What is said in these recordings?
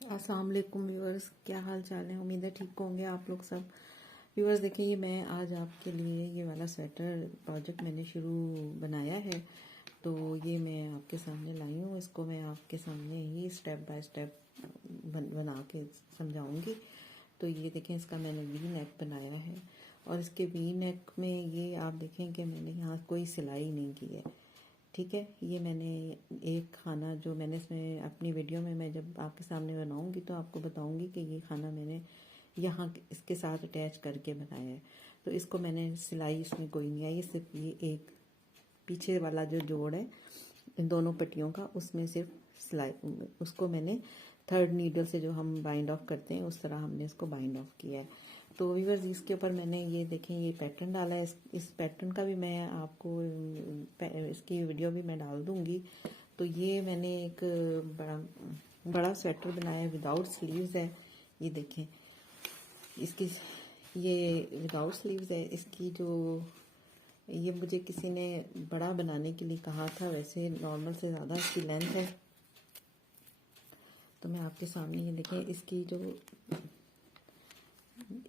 अस्सलाम वालेकुम व्यूअर्स, क्या हाल चाल है। उम्मीद है ठीक होंगे आप लोग सब। व्यूअर्स देखिए, ये मैं आज आपके लिए ये वाला स्वेटर प्रोजेक्ट मैंने शुरू बनाया है, तो ये मैं आपके सामने लाई हूँ। इसको मैं आपके सामने ही स्टेप बाय स्टेप बना के समझाऊंगी। तो ये देखें, इसका मैंने वी नेक बनाया है और इसके वी नेक में ये आप देखें कि मैंने यहाँ कोई सिलाई नहीं की है। ठीक है, ये मैंने एक खाना जो मैंने इसमें अपनी वीडियो में मैं जब आपके सामने बनाऊंगी तो आपको बताऊंगी कि ये खाना मैंने यहाँ इसके साथ अटैच करके बनाया है। तो इसको मैंने सिलाई इसमें कोई नहीं आई, सिर्फ ये एक पीछे वाला जो जोड़ है इन दोनों पट्टियों का, उसमें सिर्फ सिलाई, उसको मैंने थर्ड नीडल से जो हम बाइंड ऑफ करते हैं उस तरह हमने इसको बाइंड ऑफ किया है। तो व्यूअर्स, इसके ऊपर मैंने ये देखें ये पैटर्न डाला है। इस पैटर्न का भी मैं आपको इसकी वीडियो भी मैं डाल दूंगी। तो ये मैंने एक बड़ा स्वेटर बनाया है, विदाउट स्लीव्स है। ये देखें, इसकी ये विदाउट स्लीव्स है। इसकी जो ये मुझे किसी ने बड़ा बनाने के लिए कहा था, वैसे नॉर्मल से ज़्यादा इसकी लेंथ है। तो मैं आपके सामने ये देखें,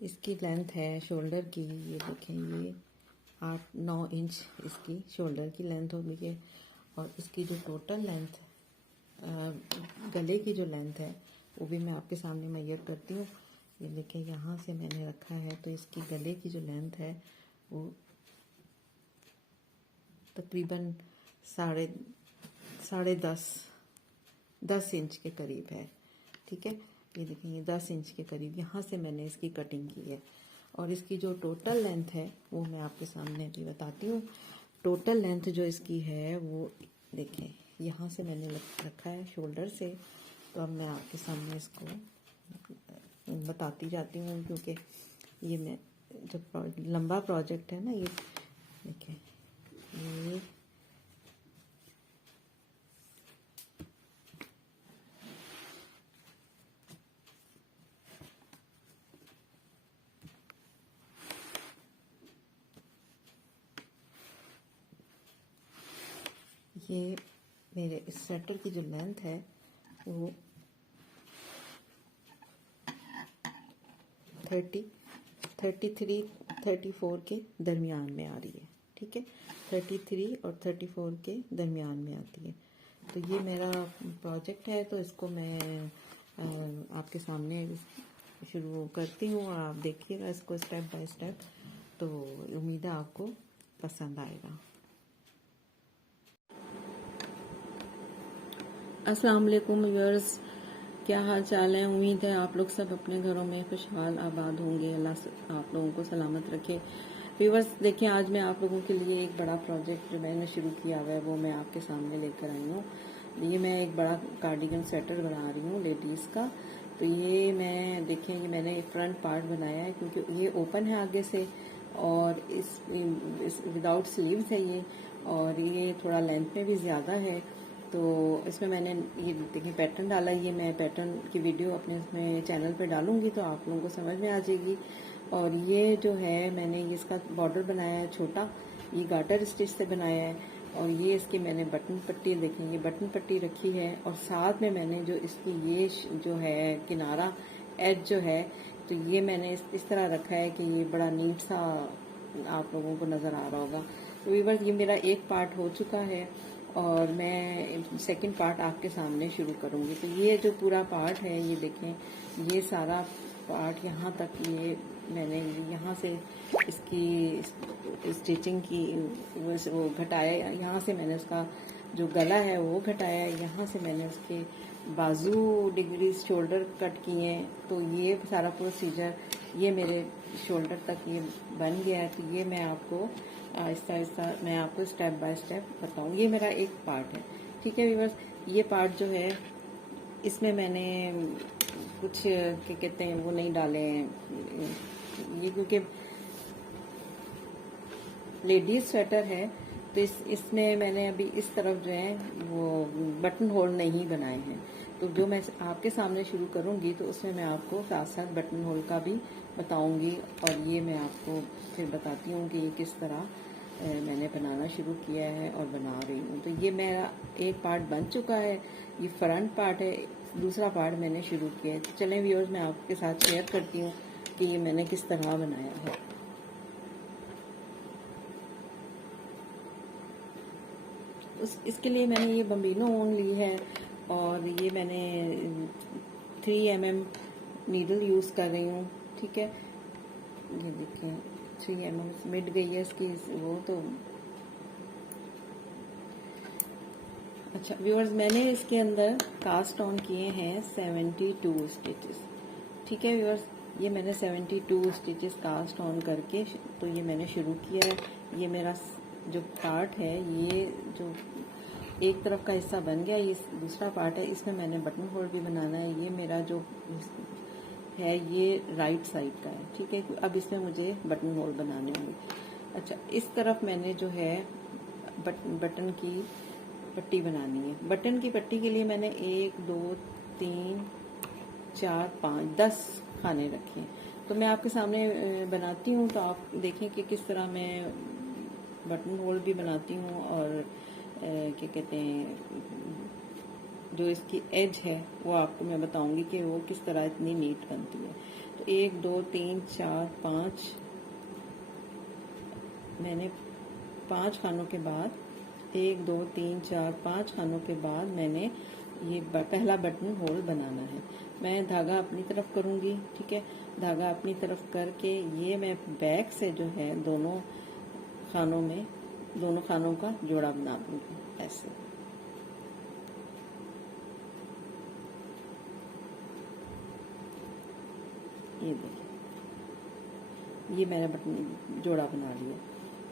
इसकी लेंथ है शोल्डर की, ये देखें ये 8-9 इंच इसकी शोल्डर की लेंथ होगी है। और इसकी जो टोटल लेंथ गले की जो लेंथ है वो भी मैं आपके सामने मेजर करती हूँ। ये देखें, यहाँ से मैंने रखा है, तो इसकी गले की जो लेंथ है वो तकरीबन साढ़े 10 इंच के करीब है। ठीक है, ये देखें, ये 10 इंच के करीब यहाँ से मैंने इसकी कटिंग की है। और इसकी जो टोटल लेंथ है वो मैं आपके सामने भी बताती हूँ। टोटल लेंथ जो इसकी है वो देखें, यहाँ से मैंने रखा है शोल्डर से। तो अब मैं आपके सामने इसको बताती जाती हूँ, क्योंकि ये मैं जब लंबा प्रोजेक्ट है ना, ये देखें ये मेरे इस स्वेटर की जो लेंथ है वो 33-34 के दरमियान में आ रही है। ठीक है, 33 और 34 के दरमियान में आती है। तो ये मेरा प्रोजेक्ट है, तो इसको मैं आपके सामने शुरू करती हूँ और आप देखिएगा इसको स्टेप बाय स्टेप। तो उम्मीद है आपको पसंद आएगा। अस्सलाम वालेकुम व्यूअर्स, क्या हाल चाल है। उम्मीद है आप लोग सब अपने घरों में खुशहाल आबाद होंगे। अल्लाह आप लोगों को सलामत रखे। व्यूअर्स देखिए, आज मैं आप लोगों के लिए एक बड़ा प्रोजेक्ट जो मैंने शुरू किया हुआ है वो मैं आपके सामने लेकर आई हूँ। ये मैं एक बड़ा कार्डिगन स्वेटर बना रही हूँ लेडीज़ का। तो ये मैं देखें, ये मैंने फ्रंट पार्ट बनाया है क्योंकि ये ओपन है आगे से, और इस विदाउट स्लीव्स है ये, और ये थोड़ा लेंथ में भी ज़्यादा है। तो इसमें मैंने ये देखिए पैटर्न डाला। ये मैं पैटर्न की वीडियो अपने इसमें चैनल पे डालूंगी तो आप लोगों को समझ में आ जाएगी। और ये जो है मैंने ये इसका बॉर्डर बनाया है छोटा, ये गार्टर स्टिच से बनाया है। और ये इसकी मैंने बटन पट्टी देखें, ये बटन पट्टी रखी है, और साथ में मैंने जो इसकी ये जो है किनारा एज जो है, तो ये मैंने इस तरह रखा है कि ये बड़ा नीट सा आप लोगों को नज़र आ रहा होगा। तो व्यूअर्स, ये मेरा एक पार्ट हो चुका है और मैं सेकंड पार्ट आपके सामने शुरू करूंगी। तो ये जो पूरा पार्ट है, ये देखें, ये सारा पार्ट यहाँ तक ये मैंने यहाँ से इसकी स्टिचिंग की वो घटाया। यहाँ से मैंने उसका जो गला है वो घटाया, यहाँ से मैंने उसके बाजू डिग्री शोल्डर कट किए हैं। तो ये सारा प्रोसीजर ये मेरे शोल्डर तक ये बन गया है। तो ये मैं आपको आहिस्ता आहिस्ता मैं आपको स्टेप बाय स्टेप बताऊँ। ये मेरा एक पार्ट है। ठीक है व्यूअर्स, ये पार्ट जो है इसमें मैंने कुछ क्या कहते हैं वो नहीं डाले हैं, ये क्योंकि लेडीज स्वेटर है तो इसमें मैंने अभी इस तरफ जो है वो बटन होल नहीं बनाए हैं। तो जो मैं आपके सामने शुरू करूंगी तो उसमें मैं आपको साथ साथ बटन होल का भी बताऊंगी, और ये मैं आपको फिर बताती हूँ कि ये किस तरह मैंने बनाना शुरू किया है और बना रही हूँ। तो ये मेरा एक पार्ट बन चुका है, ये फ्रंट पार्ट है। दूसरा पार्ट मैंने शुरू किया है। तो चलें व्यूअर्स, मैं आपके साथ शेयर करती हूँ कि ये मैंने किस तरह बनाया है। इसके लिए मैंने ये बम्बिनो ऊन ली है और ये मैंने 3 mm नीडल यूज़ कर रही हूँ। ठीक है, ये देखें 3 mm मिट गई है इसकी वो। तो अच्छा व्यूअर्स, मैंने इसके अंदर कास्ट ऑन किए हैं 72 स्टिचेस। ठीक है व्यूअर्स, ये मैंने 72 स्टिचेस कास्ट ऑन करके तो ये मैंने शुरू किया है। ये मेरा जो पार्ट है, ये जो एक तरफ का हिस्सा बन गया, ये दूसरा पार्ट है, इसमें मैंने बटन होल भी बनाना है। ये मेरा जो है ये राइट साइड का है। ठीक है, अब इसमें मुझे बटन होल बनाने होंगे। अच्छा, इस तरफ मैंने जो है बटन की पट्टी बनानी है। बटन की पट्टी के लिए मैंने 1 2 3 4 5 10 खाने रखे हैं। तो मैं आपके सामने बनाती हूँ, तो आप देखें कि किस तरह मैं बटन होल भी बनाती हूँ और क्या कहते हैं, जो इसकी एज है वो आपको मैं बताऊंगी कि वो किस तरह इतनी नीट बनती है। तो 1 2 3 4 5 मैंने 5 खानों के बाद 1 2 3 4 5 खानों के बाद मैंने ये पहला बटन होल बनाना है। मैं धागा अपनी तरफ करूंगी। ठीक है, धागा अपनी तरफ करके ये मैं बैक से जो है दोनों खानों का जोड़ा बना दूंगी ऐसे। ये देखिए, ये मैंने बटन जोड़ा बना लिया।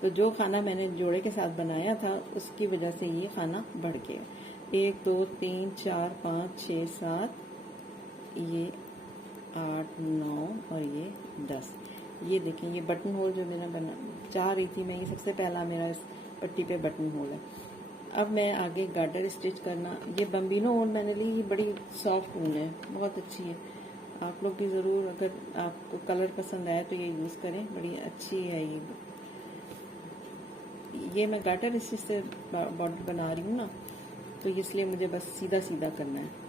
तो जो खाना मैंने जोड़े के साथ बनाया था उसकी वजह से ये खाना बढ़ गया। 1 2 3 4 5 6 7, ये 8 9 और ये 10। ये देखें, ये बटन होल जो मैंने चाह रही थी मैं, ये सबसे पहला मेरा इस पट्टी पे बटन होल है। अब मैं आगे गार्टर स्टिच करना। ये बम्बिनो ऊन मैंने ली, ये बड़ी सॉफ्ट ऊन है, बहुत अच्छी है। आप लोग भी ज़रूर, अगर आपको कलर पसंद आए तो ये यूज़ करें, बड़ी अच्छी है ये मैं गार्टर स्टिच से बॉर्डर बना रही हूँ ना, तो इसलिए मुझे बस सीधा सीधा करना है।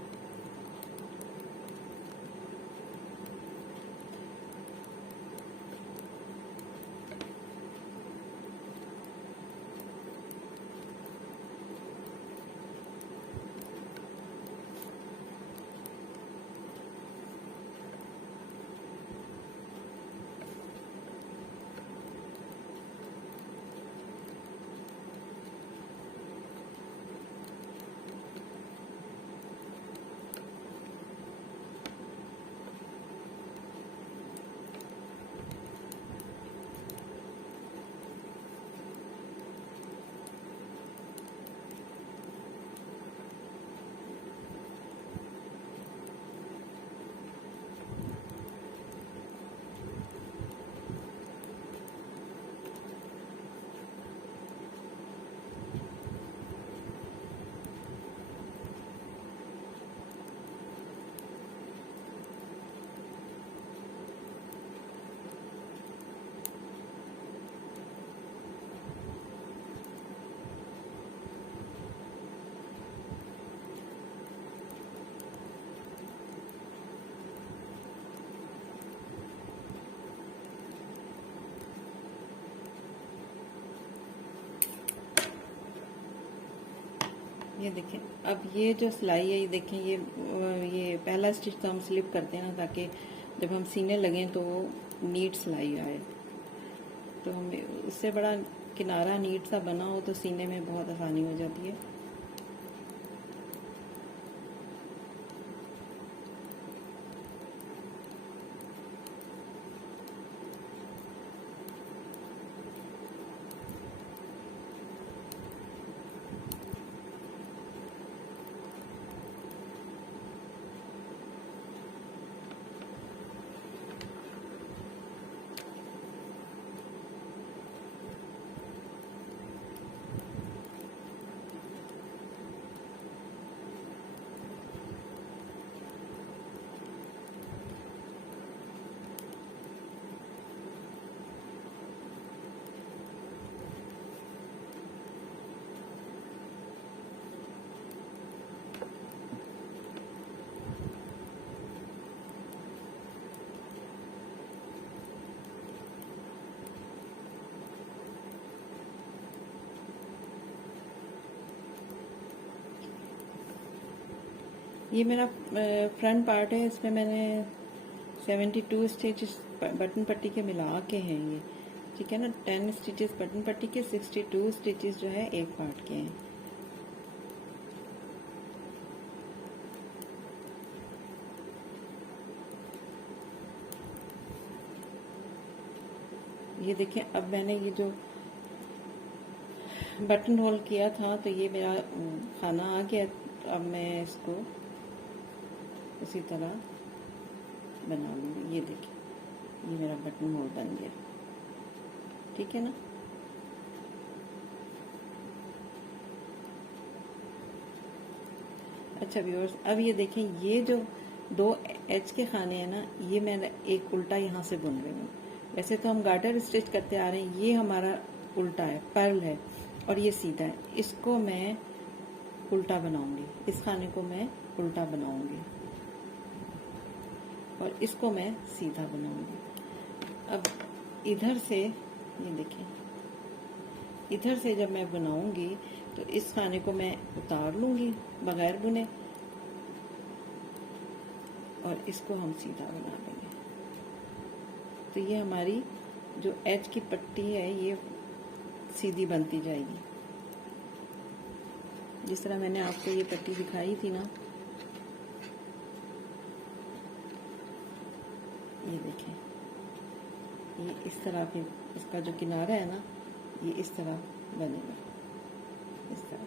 ये देखें, अब ये जो सिलाई है, ये देखें, ये पहला स्टिच तो हम स्लिप करते हैं ना, ताकि जब हम सीने लगें तो वो नीट सिलाई आए। तो हमें उससे बड़ा किनारा नीट सा बना हो तो सीने में बहुत आसानी हो जाती है। ये मेरा फ्रंट पार्ट है, इसमें मैंने 72 स्टिचेस बटन पट्टी के मिला के हैं ये, ठीक है ना। 10 स्टिचेस बटन पट्टी के, 62 स्टिचेस जो है एक पार्ट के हैं। ये देखें, अब मैंने ये जो बटन होल किया था तो ये मेरा खाना आ गया। अब मैं इसको उसी तरह बना लूँगी। ये देखिए, ये मेरा बटन होल बन गया, ठीक है ना। अच्छा व्यूअर्स, अब ये देखें, ये जो 2 एच के खाने हैं ना, ये मैं एक उल्टा यहाँ से बुन रही हूँ। वैसे तो हम गार्टर स्टिच करते आ रहे हैं, ये हमारा उल्टा है, पर्ल है, और ये सीधा है। इसको मैं उल्टा बनाऊंगी, इस खाने को मैं उल्टा बनाऊंगी और इसको मैं सीधा बनाऊंगी। अब इधर से ये देखें, इधर से जब मैं बनाऊंगी तो इस खाने को मैं उतार लूंगी बगैर बुने और इसको हम सीधा बना लेंगे। तो ये हमारी जो एज की पट्टी है ये सीधी बनती जाएगी। जिस तरह मैंने आपको ये पट्टी दिखाई थी ना, ये देखें, ये इस तरह के, इसका जो किनारा है ना, ये इस तरह बनेगा, इस तरह।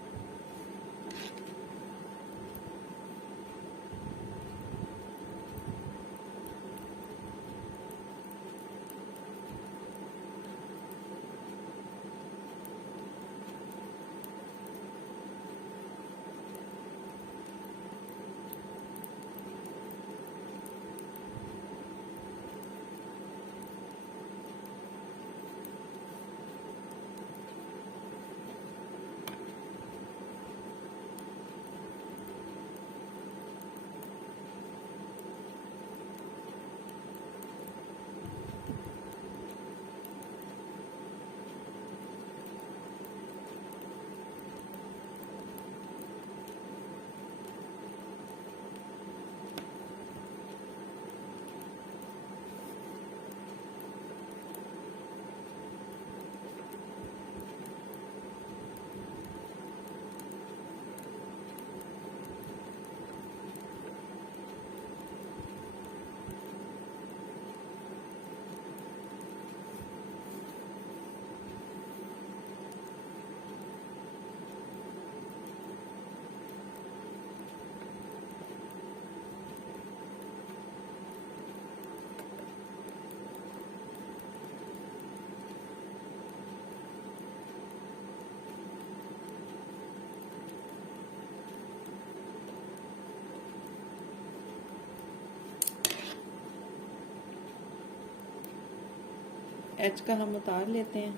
एच का हम उतार लेते हैं।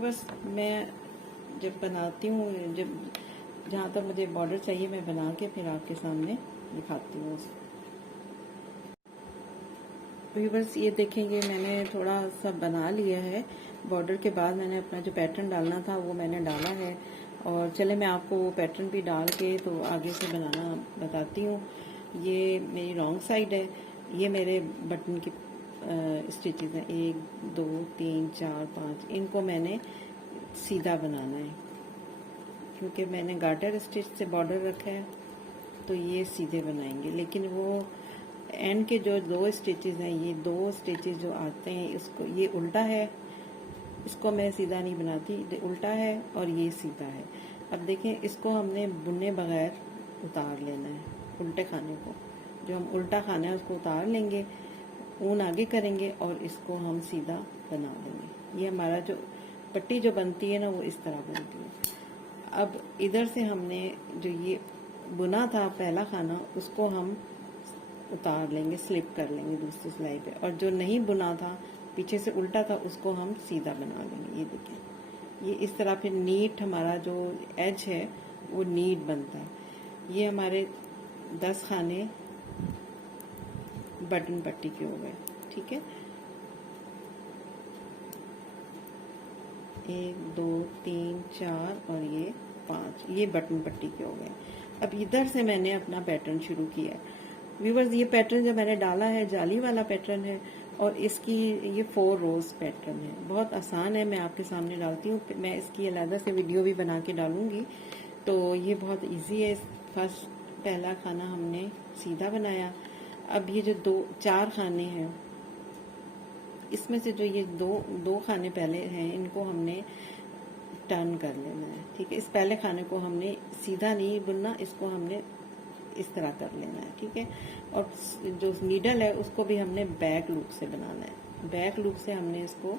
बस मैं जब बनाती हूँ, जब जहाँ तक मुझे बॉर्डर चाहिए मैं बना के फिर आपके सामने दिखाती हूँ। व्यूअर्स ये देखेंगे, मैंने थोड़ा सा बना लिया है बॉर्डर के बाद मैंने अपना जो पैटर्न डालना था वो मैंने डाला है। और चले मैं आपको वो पैटर्न भी डाल के तो आगे से बनाना बताती हूँ। ये मेरी रॉन्ग साइड है, ये मेरे बटन की स्टिचेस हैं, 1 2 3 4 5, इनको मैंने सीधा बनाना है क्योंकि मैंने गार्टर स्टिच से बॉर्डर रखा है तो ये सीधे बनाएंगे। लेकिन वो एंड के जो 2 स्टिचेस हैं, ये 2 स्टिचेस जो आते हैं, इसको ये उल्टा है, इसको मैं सीधा नहीं बनाती, ये उल्टा है और ये सीधा है। अब देखें, इसको हमने बुने बगैर उतार लेना है। उल्टे खाने को, जो हम उल्टा खाना है उसको उतार लेंगे, ऊन आगे करेंगे और इसको हम सीधा बना देंगे। ये हमारा जो पट्टी जो बनती है ना, वो इस तरह बनती है। अब इधर से हमने जो ये बुना था पहला खाना, उसको हम उतार लेंगे, स्लिप कर लेंगे दूसरी सिलाई पे, और जो नहीं बुना था, पीछे से उल्टा था, उसको हम सीधा बना लेंगे। ये देखें, ये इस तरह फिर नीट हमारा जो एज है वो नीट बनता है। ये हमारे 10 खाने बटन पट्टी के हो गए, ठीक है। 1 2 3 4 और ये 5, ये बटन पट्टी के हो गए। अब इधर से मैंने अपना पैटर्न शुरू किया है। व्यूवर्स, ये पैटर्न जो मैंने डाला है जाली वाला पैटर्न है और इसकी ये 4 रोज पैटर्न है। बहुत आसान है, मैं आपके सामने डालती हूँ। मैं इसकी अलग से वीडियो भी बना के डालूंगी। तो ये बहुत इजी है। फर्स्ट पहला खाना हमने सीधा बनाया। अब ये जो 4 खाने हैं, इसमें से जो ये दो खाने पहले हैं, इनको हमने टर्न कर लेना है। ठीक है, इस पहले खाने को हमने सीधा नहीं बुनना, इसको हमने इस तरह कर लेना है। ठीक है, और जो नीडल है उसको भी हमने बैक लूप से बनाना है। बैक लूप से हमने इसको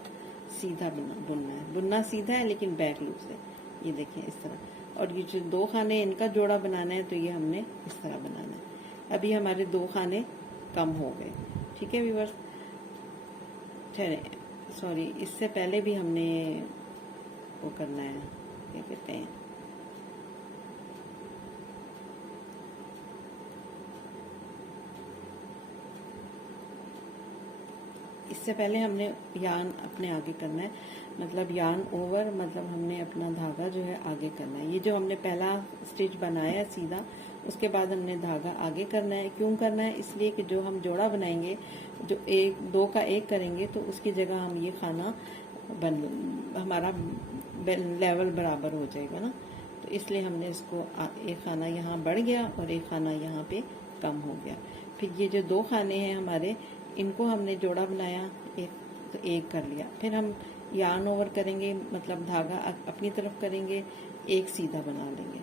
सीधा बुनना है। बुनना सीधा है लेकिन बैक लूप से, ये देखिए इस तरह। और ये जो 2 खाने इनका जोड़ा बनाना है, तो ये हमने इस तरह बनाना है। अभी हमारे 2 खाने कम हो गए। ठीक है व्यूअर्स, सॉरी, इससे पहले भी हमने वो करना है, क्या कहते हैं, इससे पहले हमने यान अपने आगे करना है। मतलब यान ओवर, मतलब हमने अपना धागा जो है आगे करना है। ये जो हमने पहला स्टिच बनाया है सीधा, उसके बाद हमने धागा आगे करना है। क्यों करना है? इसलिए कि जो हम जोड़ा बनाएंगे, जो 2 का 1 करेंगे, तो उसकी जगह हम ये खाना हमारा लेवल बराबर हो जाएगा ना। तो इसलिए हमने इसको एक खाना यहाँ बढ़ गया और एक खाना यहाँ पे कम हो गया। फिर ये जो 2 खाने हैं हमारे, इनको हमने जोड़ा बनाया, एक कर लिया। फिर हम यार्न ओवर करेंगे, मतलब धागा अपनी तरफ करेंगे, एक सीधा बना लेंगे।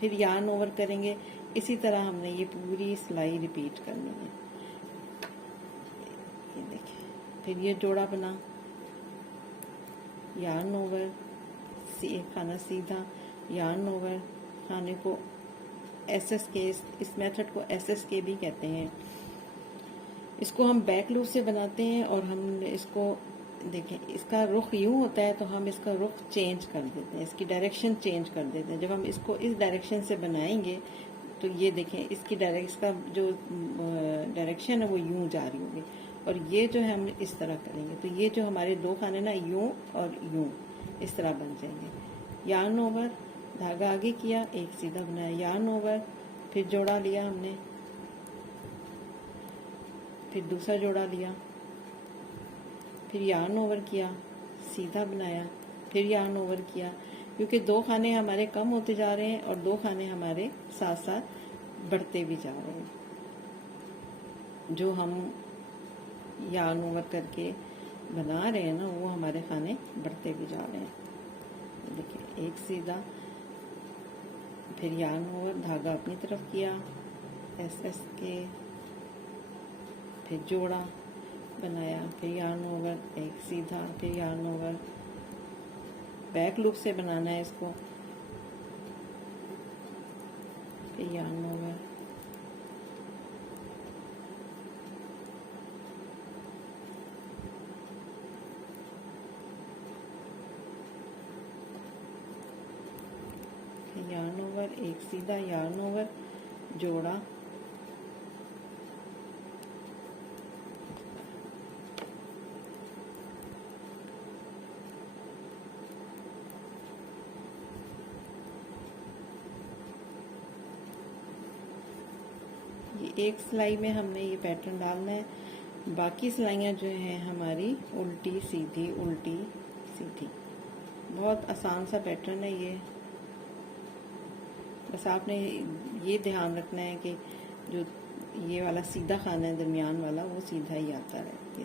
फिर यार्न ओवर करेंगे। इसी तरह हमने ये पूरी सिलाई रिपीट करनी है। ये देखिए, फिर ये जोड़ा बना, यार्न ओवर, एक खाना सीधा, यार्न ओवर। खाने को SSK, इस मेथड को SSK भी कहते हैं। इसको हम बैक लूप से बनाते हैं और हम इसको देखें, इसका रुख यूं होता है तो हम इसका रुख चेंज कर देते हैं, इसकी डायरेक्शन चेंज कर देते हैं। जब हम इसको इस डायरेक्शन से बनाएंगे तो ये देखें, इसकी इसका जो डायरेक्शन है वो यूं जा रही होगी, और ये जो है हम इस तरह करेंगे तो ये जो हमारे 2 खाने ना, यूं और यूं इस तरह बन जाएंगे। यार्न ओवर, धागा आगे किया, एक सीधा बनाया, यार्न ओवर, फिर जोड़ा लिया हमने, फिर दूसरा जोड़ा लिया, फिर यार्न ओवर किया, सीधा बनाया, फिर यार्न ओवर किया। क्योंकि 2 खाने हमारे कम होते जा रहे हैं और 2 खाने हमारे साथ साथ बढ़ते भी जा रहे हैं। जो हम यार्न ओवर करके बना रहे हैं ना, वो हमारे खाने बढ़ते भी जा रहे हैं। देखिए, एक सीधा, फिर यार्न ओवर, धागा अपनी तरफ किया, SSK, फिर जोड़ा बनाया, फिर यार्न ओवर, एक सीधा, फिर यार्न ओवर। बैक लूप से बनाना है इसको, फिर यार्न ओवर, फिर यार्न ओवर, एक सीधा, यार्न ओवर, जोड़ा, एक सिलाई में हमने ये पैटर्न डालना है। बाकी सिलाइयाँ जो हैं हमारी उल्टी सीधी, उल्टी सीधी। बहुत आसान सा पैटर्न है ये। बस आपने ये ध्यान रखना है कि जो ये वाला सीधा खाना है, दरमियान वाला, वो सीधा ही आता रहे।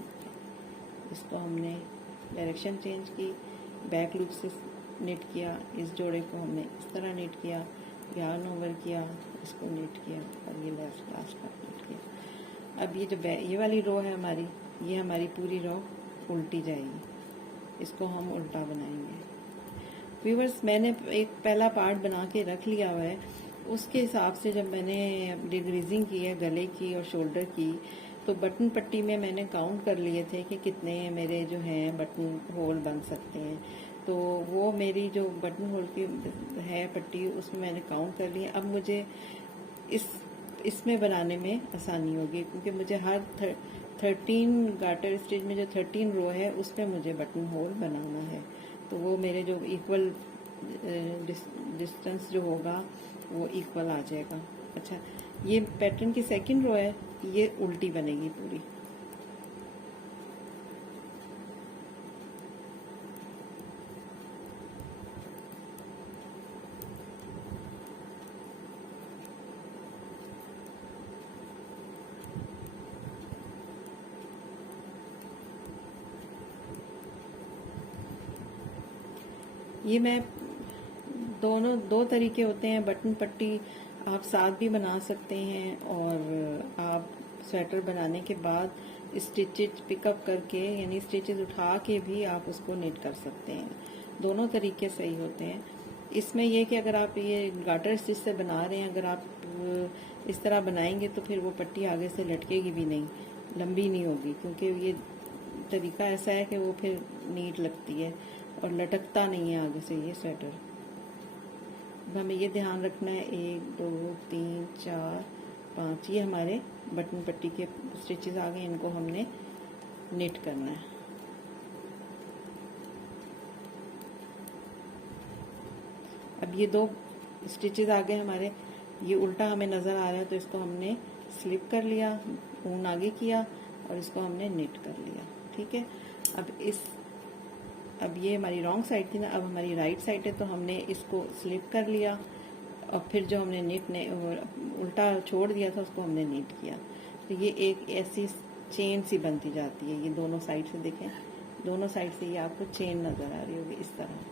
इसको हमने डायरेक्शन चेंज की, बैक लूप से निट किया, इस जोड़े को हमने इस तरह निट किया, यार्न ओवर किया, इसको निट किया और ये लास्ट का निट किया। अब ये जो ये वाली रो है हमारी, ये हमारी पूरी रो उल्टी जाएगी। इसको हम उल्टा बनाएंगे। व्यूअर्स, मैंने एक पहला पार्ट बना के रख लिया हुआ है। उसके हिसाब से जब मैंने डिक्रीजिंग की है गले की और शोल्डर की, तो बटन पट्टी में मैंने काउंट कर लिए थे कि कितने मेरे जो हैं बटन होल बन सकते हैं। तो वो मेरी जो बटन होल की है पट्टी, उसमें मैंने काउंट कर ली है। अब मुझे इसमें बनाने में आसानी होगी, क्योंकि मुझे हर 13 गार्टर स्टिच में जो 13 रो है, उसमें मुझे बटन होल बनाना है। तो वो मेरे जो इक्वल डिस्टेंस जो होगा वो इक्वल आ जाएगा। अच्छा, ये पैटर्न की सेकंड रो है, ये उल्टी बनेगी पूरी। ये मैं दोनों दो तरीके होते हैं, बटन पट्टी आप साथ भी बना सकते हैं और आप स्वेटर बनाने के बाद स्टिचेज पिकअप करके यानी स्टिचेज उठा के भी आप उसको निट कर सकते हैं। दोनों तरीके सही होते हैं। इसमें यह कि अगर आप ये गार्टर स्टिच से बना रहे हैं, अगर आप इस तरह बनाएंगे तो फिर वो पट्टी आगे से लटकेगी भी नहीं, लंबी नहीं होगी, क्योंकि ये तरीका ऐसा है कि वो फिर नीट लगती है और लटकता नहीं है आगे से ये स्वेटर। अब हमें ये ध्यान रखना है 1 2 3 4 5 ये हमारे बटन पट्टी के स्टिचेस आ गए, इनको हमने निट करना है। अब ये 2 स्टिचेस आ गए हमारे, ये उल्टा हमें नज़र आ रहा है तो इसको हमने स्लिप कर लिया, ऊन आगे किया और इसको हमने निट कर लिया। ठीक है, अब ये हमारी रॉन्ग साइड थी ना, अब हमारी राइट साइड है तो हमने इसको स्लिप कर लिया और फिर जो हमने निट ने उल्टा छोड़ दिया था उसको हमने निट किया। तो ये एक ऐसी चेन सी बनती जाती है। ये दोनों साइड से देखें, दोनों साइड से ये आपको चेन नज़र आ रही होगी इस तरह।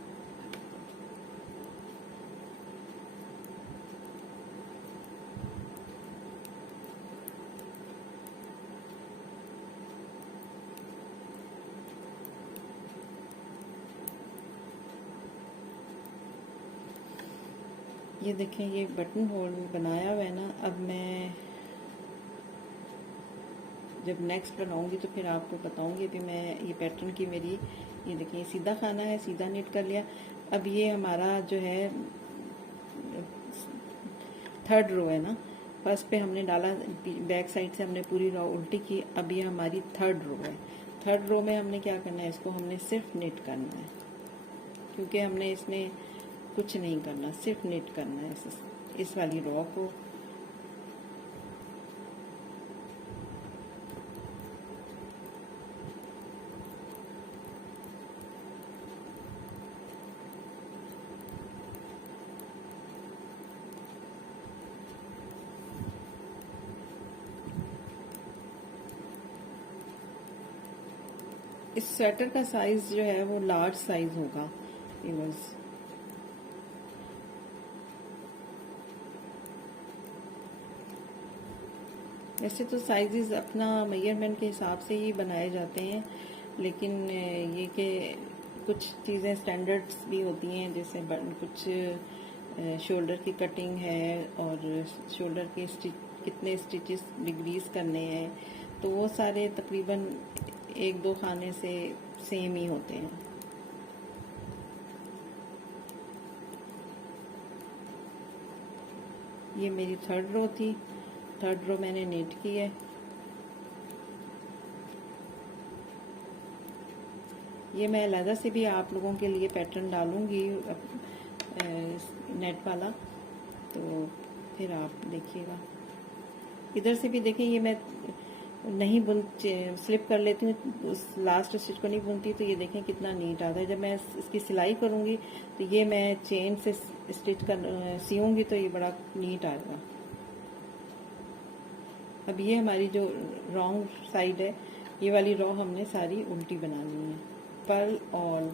ये देखें, ये बटन होल बनाया हुआ है ना। अब मैं जब नेक्स्ट बनाऊंगी तो फिर आपको बताऊंगी भी मैं ये पैटर्न की मेरी, ये देखें सीधा खाना है, सीधा निट कर लिया। अब ये हमारा जो है थर्ड रो है ना, फर्स्ट पे हमने डाला, बैक साइड से हमने पूरी रो उल्टी की। अब ये हमारी थर्ड रो है। थर्ड रो में हमने क्या करना है, इसको हमने सिर्फ निट करना है, क्योंकि हमने इसमें कुछ नहीं करना, सिर्फ निट करना है इस वाली रो को। इस स्वेटर का साइज जो है वो लार्ज साइज होगा व्यूअर्स। वैसे तो साइजेस अपना मेजरमेंट के हिसाब से ही बनाए जाते हैं, लेकिन ये कि कुछ चीज़ें स्टैंडर्ड्स भी होती हैं, जैसे कुछ शोल्डर की कटिंग है और शोल्डर के कितने स्टिचेस डिक्रीज करने हैं, तो वो सारे तकरीबन 1-2 खाने से सेम ही होते हैं। ये मेरी थर्ड रो थी, थर्ड रो मैंने नीट की है। ये मैं अलग से भी आप लोगों के लिए पैटर्न डालूंगी नेट वाला, तो फिर आप देखिएगा। इधर से भी देखिए, ये मैं नहीं स्लिप कर लेती हूँ, उस लास्ट स्टिच को नहीं बुनती, तो ये देखें कितना नीट आता है। जब मैं इसकी सिलाई करूँगी तो ये मैं चेन से स्टिच कर सीऊँगी तो ये बड़ा नीट आएगा। अब ये हमारी जो रॉन्ग साइड है, ये वाली रो हमने सारी उल्टी बनानी है, पर्ल ऑल।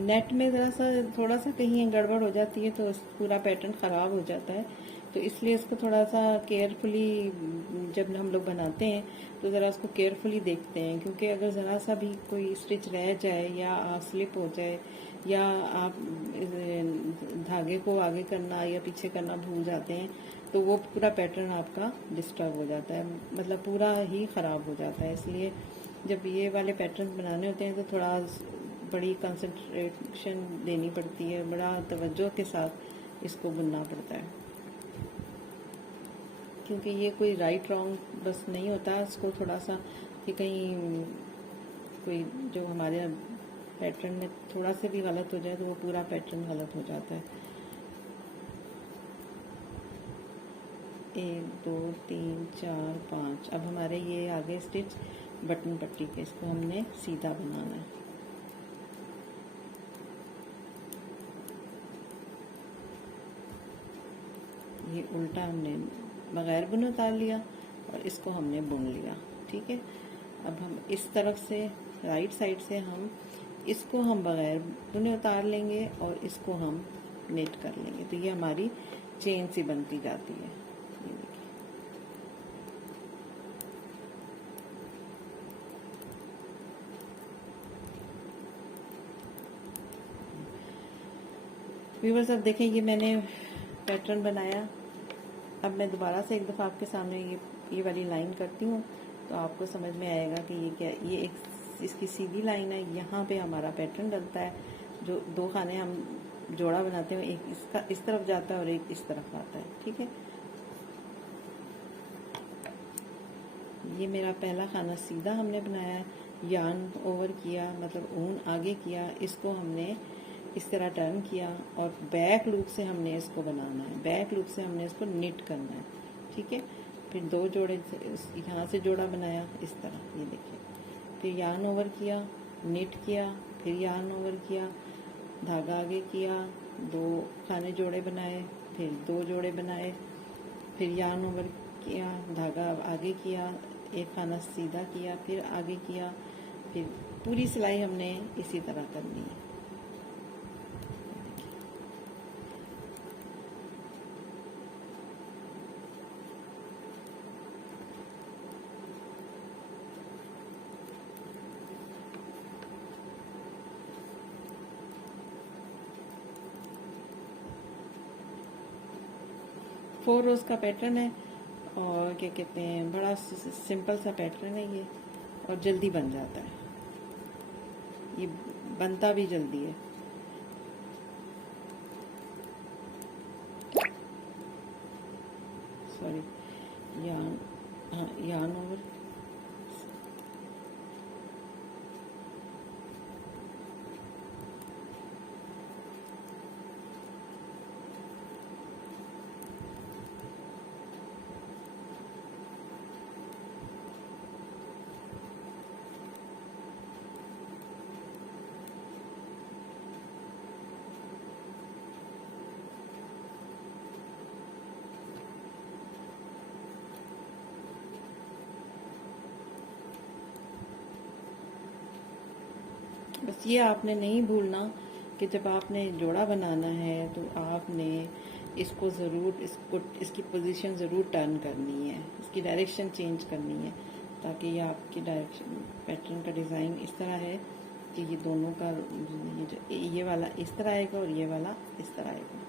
नेट में ज़रा सा थोड़ा सा कहीं गड़बड़ हो जाती है तो पूरा पैटर्न ख़राब हो जाता है, तो इसलिए इसको थोड़ा सा केयरफुली जब हम लोग बनाते हैं तो ज़रा उसको केयरफुली देखते हैं, क्योंकि अगर ज़रा सा भी कोई स्टिच रह जाए या स्लिप हो जाए या आप धागे को आगे करना या पीछे करना भूल जाते हैं तो वो पूरा पैटर्न आपका डिस्टर्ब हो जाता है, मतलब पूरा ही ख़राब हो जाता है। इसलिए जब ये वाले पैटर्न बनाने होते हैं तो थोड़ा बड़ी कंसंट्रेशन देनी पड़ती है, बड़ा तवज्जो के साथ इसको बुनना पड़ता है, क्योंकि ये कोई राइट रॉन्ग बस नहीं होता। इसको थोड़ा सा कि कहीं कोई जो हमारे पैटर्न में थोड़ा से भी गलत हो जाए तो वो पूरा पैटर्न गलत हो जाता है। 1 2 3 4 5। अब हमारे ये आगे स्टिच बटन पट्टी के, इसको हमने सीधा बनाना है। ये उल्टा हमने बगैर बुने उतार लिया और इसको हमने बुन लिया, ठीक है। अब हम इस तरफ से राइट साइड से हम इसको हम बगैर बुने उतार लेंगे और इसको हम नेट कर लेंगे, तो ये हमारी चेन सी बनती जाती है। ये देखिए, व्यूअर्स अब देखें ये मैंने पैटर्न बनाया। अब मैं दोबारा से एक दफ़ा आपके सामने ये वाली लाइन करती हूँ तो आपको समझ में आएगा कि ये क्या, ये एक इसकी सीधी लाइन है, यहाँ पे हमारा पैटर्न डलता है। जो 2 खाने हम जोड़ा बनाते हैं, एक इसका इस तरफ जाता है और एक इस तरफ आता है, ठीक है। ये मेरा पहला खाना सीधा हमने बनाया है, यार्न ओवर किया, मतलब ऊन आगे किया, इसको हमने इस तरह टर्न किया और बैक लूप से हमने इसको बनाना है, बैक लूप से हमने इसको निट करना है, ठीक है। फिर 2 जोड़े यहाँ से जोड़ा बनाया इस तरह, ये देखिए। फिर यार्न ओवर किया, निट किया, फिर यार्न ओवर किया, धागा आगे किया, 2 खाने जोड़े बनाए, फिर 2 जोड़े बनाए, फिर यार्न ओवर किया, धागा आगे किया, एक खाना सीधा किया, फिर आगे किया, फिर पूरी सिलाई हमने इसी तरह करनी है। फोर रोज का पैटर्न है और क्या कहते हैं, बड़ा सिंपल सा पैटर्न है ये और जल्दी बन जाता है, ये बनता भी जल्दी है। सॉरी, यार्न, हाँ यार्न ओवर, बस ये आपने नहीं भूलना कि जब आपने जोड़ा बनाना है तो आपने इसको ज़रूर इसकी पोजीशन ज़रूर टर्न करनी है, इसकी डायरेक्शन चेंज करनी है, ताकि ये आपकी डायरेक्शन पैटर्न का डिज़ाइन इस तरह है कि ये दोनों का ये वाला इस तरह आएगा और ये वाला इस तरह आएगा।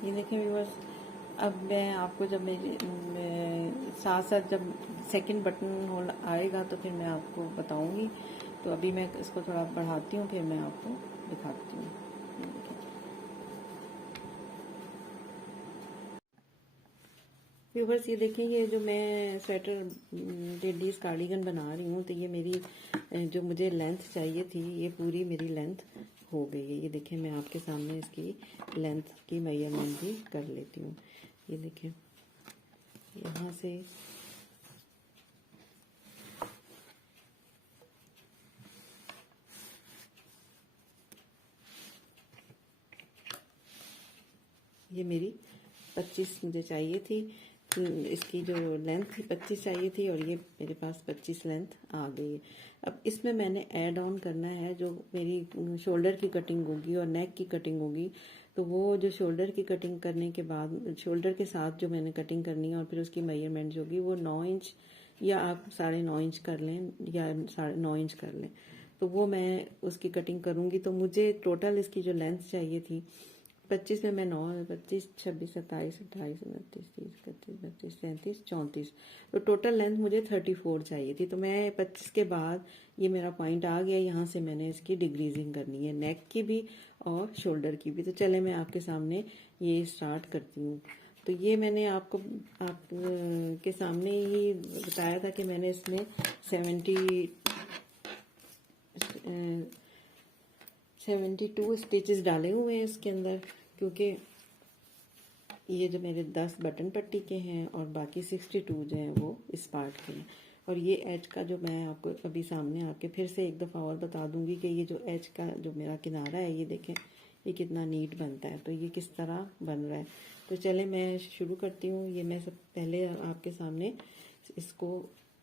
ये देखें व्यूअर्स, अब मैं आपको जब साथ साथ जब सेकंड बटन होल आएगा तो फिर मैं आपको बताऊंगी। तो अभी मैं इसको थोड़ा बढ़ाती हूँ, फिर मैं आपको दिखाती हूँ। व्यूअर्स ये देखें, ये जो मैं स्वेटर लेडीज कार्डिगन बना रही हूँ तो ये मेरी जो मुझे लेंथ चाहिए थी ये पूरी मेरी लेंथ हो गई है। ये देखें, मैं आपके सामने इसकी लेंथ की मेजरमेंट भी कर लेती हूँ। ये देखें, यहाँ से ये मेरी 25 मुझे चाहिए थी, इसकी जो लेंथ थी 25 चाहिए थी और ये मेरे पास 25 लेंथ आ गई है। अब इसमें मैंने ऐड ऑन करना है जो मेरी शोल्डर की कटिंग होगी और नेक की कटिंग होगी। तो वो जो शोल्डर की कटिंग करने के बाद शोल्डर के साथ जो मैंने कटिंग करनी है और फिर उसकी मेजरमेंट जो होगी वो 9 इंच या आप 9.5 इंच कर लें या 9.5 इंच कर लें। तो वो मैं उसकी कटिंग करूंगी। तो मुझे टोटल इसकी जो लेंथ चाहिए थी 25 में मैं 9, 25, 26, 27, 28, 29, 30, 31, 32, 33, 34। तो टोटल लेंथ मुझे 34 चाहिए थी। तो मैं 25 के बाद ये मेरा पॉइंट आ गया, यहाँ से मैंने इसकी डिक्रीजिंग करनी है नेक की भी और शोल्डर की भी। तो चले मैं आपके सामने ये स्टार्ट करती हूँ। तो ये मैंने आप के सामने ही बताया था कि मैंने इसमें 72 स्टिचेस डाले हुए हैं इसके अंदर, क्योंकि ये जो मेरे 10 बटन पट्टी के हैं और बाकी 62 जो हैं वो इस पार्ट के हैं। और ये एज का जो मैं आपको अभी सामने आके फिर से एक दफ़ा और बता दूंगी कि ये जो एज का जो मेरा किनारा है ये देखें ये कितना नीट बनता है। तो ये किस तरह बन रहा है। तो चले मैं शुरू करती हूँ। ये मैं सब पहले आपके सामने इसको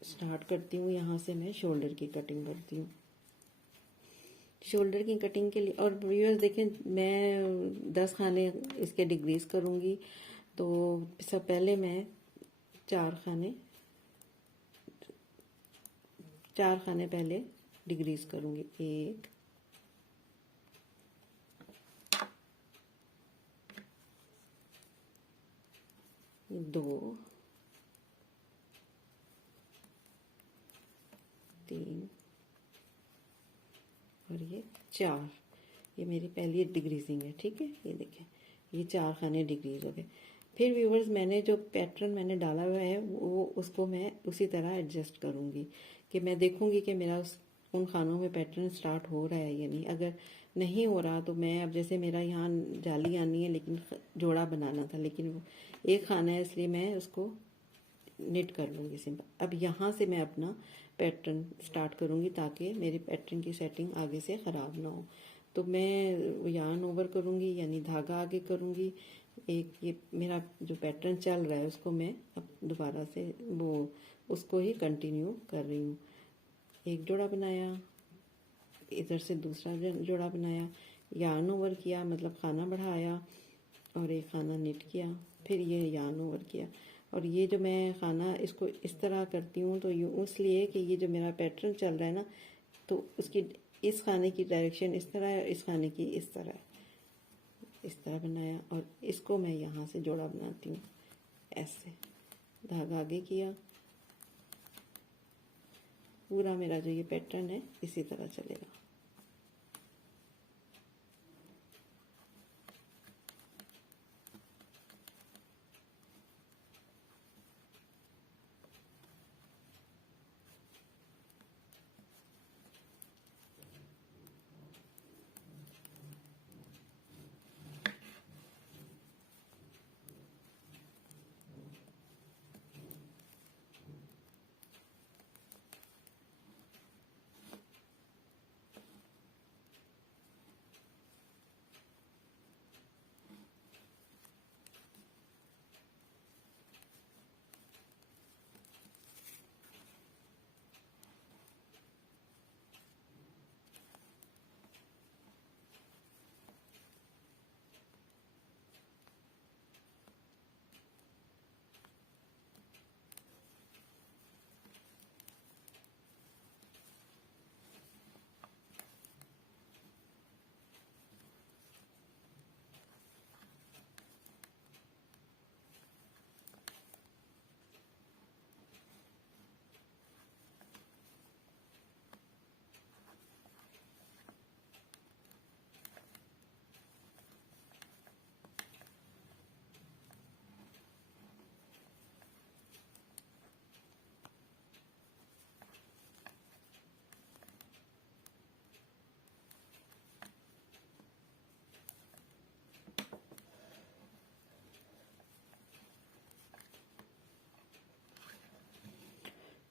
स्टार्ट करती हूँ। यहाँ से मैं शोल्डर की कटिंग करती हूँ। शोल्डर की कटिंग के लिए और व्यूअर्स देखें मैं 10 खाने इसके डिक्रीज करूँगी। तो सब पहले मैं 4 खाने पहले डिक्रीज करूँगी। 1, 2, 3 और ये 4। ये मेरी पहली डिक्रीजिंग है, ठीक है। ये देखें ये 4 खाने डिक्रीज हो गए। फिर व्यूवर्स मैंने जो पैटर्न मैंने डाला हुआ है वो उसको मैं उसी तरह एडजस्ट करूँगी कि मैं देखूँगी कि मेरा उन खानों में पैटर्न स्टार्ट हो रहा है या नहीं। अगर नहीं हो रहा तो मैं अब जैसे मेरा यहाँ जाली आनी है लेकिन जोड़ा बनाना था, लेकिन वो एक खाना है इसलिए मैं उसको निट कर लूँगी सिंपल। अब यहाँ से मैं अपना पैटर्न स्टार्ट करूँगी ताकि मेरे पैटर्न की सेटिंग आगे से ख़राब ना हो। तो मैं यार्न ओवर करूँगी यानी धागा आगे करूँगी। एक ये मेरा जो पैटर्न चल रहा है उसको मैं अब दोबारा से वो उसको ही कंटिन्यू कर रही हूँ। एक जोड़ा बनाया, इधर से दूसरा जोड़ा बनाया, यार्न ओवर किया मतलब खाना बढ़ाया और एक खाना निट किया, फिर ये यार्न ओवर किया। और ये जो मैं खाना इसको इस तरह करती हूँ तो यूँ इसलिए कि ये जो मेरा पैटर्न चल रहा है ना तो उसकी इस खाने की डायरेक्शन इस तरह है, इस खाने की इस तरह है। इस तरह बनाया और इसको मैं यहाँ से जोड़ा बनाती हूँ ऐसे, धागा आगे किया। पूरा मेरा जो ये पैटर्न है इसी तरह चलेगा।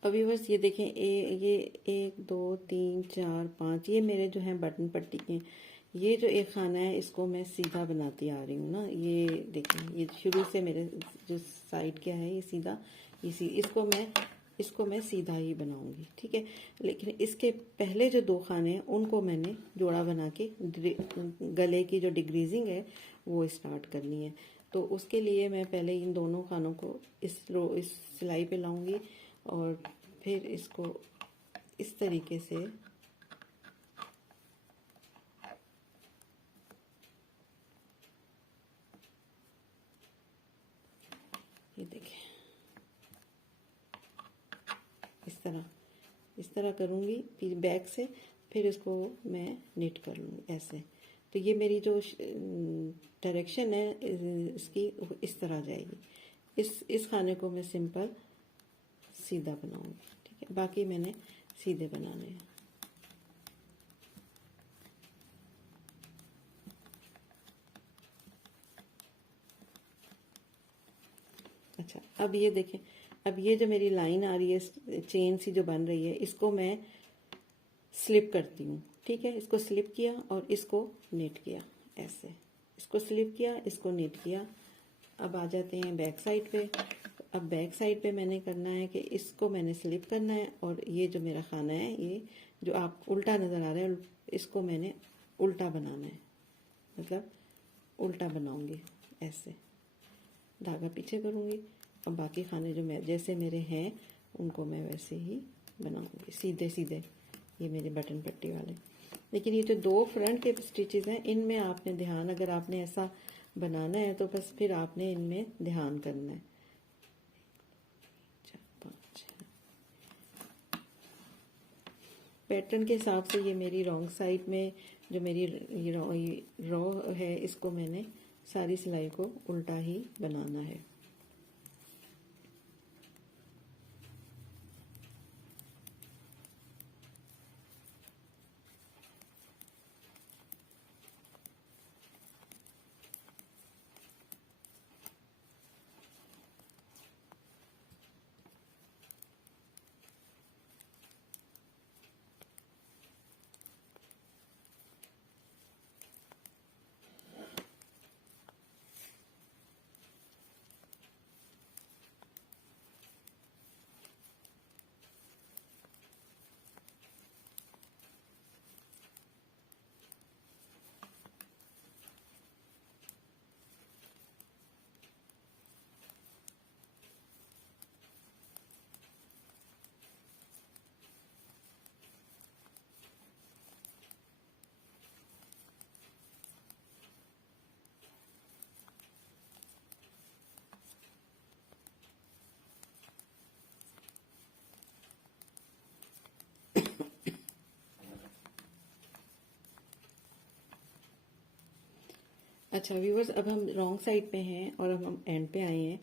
अभी बस ये देखें ये 1, 2, 3, 4, 5 ये मेरे जो हैं बटन पट्टी के ये जो एक खाना है इसको मैं सीधा बनाती आ रही हूँ ना, ये देखें, ये शुरू से मेरे जो साइड क्या है ये सीधा, इसको मैं सीधा ही बनाऊंगी, ठीक है। लेकिन इसके पहले जो दो खाने हैं उनको मैंने जोड़ा बना के गले की जो डिग्रीजिंग है वो स्टार्ट करनी है। तो उसके लिए मैं पहले इन दोनों खानों को इस सिलाई पे लाऊंगी और फिर इसको इस तरीके से ये देखें, इस तरह करूँगी, फिर बैक से फिर इसको मैं निट कर लूँगी ऐसे। तो ये मेरी जो डायरेक्शन है इसकी इस तरह जाएगी। इस खाने को मैं सिंपल सीधा बनाऊँगी, ठीक है। बाकी मैंने सीधे बनाने हैं। अच्छा, अब ये देखें, अब ये जो मेरी लाइन आ रही है, चेन सी जो बन रही है, इसको मैं स्लिप करती हूँ, ठीक है। इसको स्लिप किया और इसको नीट किया ऐसे, इसको स्लिप किया, इसको नीट किया। अब आ जाते हैं बैक साइड पे। अब बैक साइड पे मैंने करना है कि इसको मैंने स्लिप करना है और ये जो मेरा खाना है, ये जो आप उल्टा नज़र आ रहा है, इसको मैंने उल्टा बनाना है, मतलब उल्टा बनाऊंगी ऐसे, धागा पीछे करूँगी और बाकी खाने जो मैं जैसे मेरे हैं उनको मैं वैसे ही बनाऊँगी सीधे सीधे, ये मेरे बटन पट्टी वाले। लेकिन ये जो दो फ्रंट के स्टिचेस हैं इनमें आपने ध्यान, अगर आपने ऐसा बनाना है तो बस फिर आपने इनमें ध्यान करना है। 4 5 पैटर्न के हिसाब से ये मेरी रॉन्ग साइड में जो मेरी रॉ है, इसको मैंने सारी सिलाई को उल्टा ही बनाना है। अच्छा व्यूवर्स, अब हम रॉन्ग साइड पे हैं और अब हम एंड पे आए हैं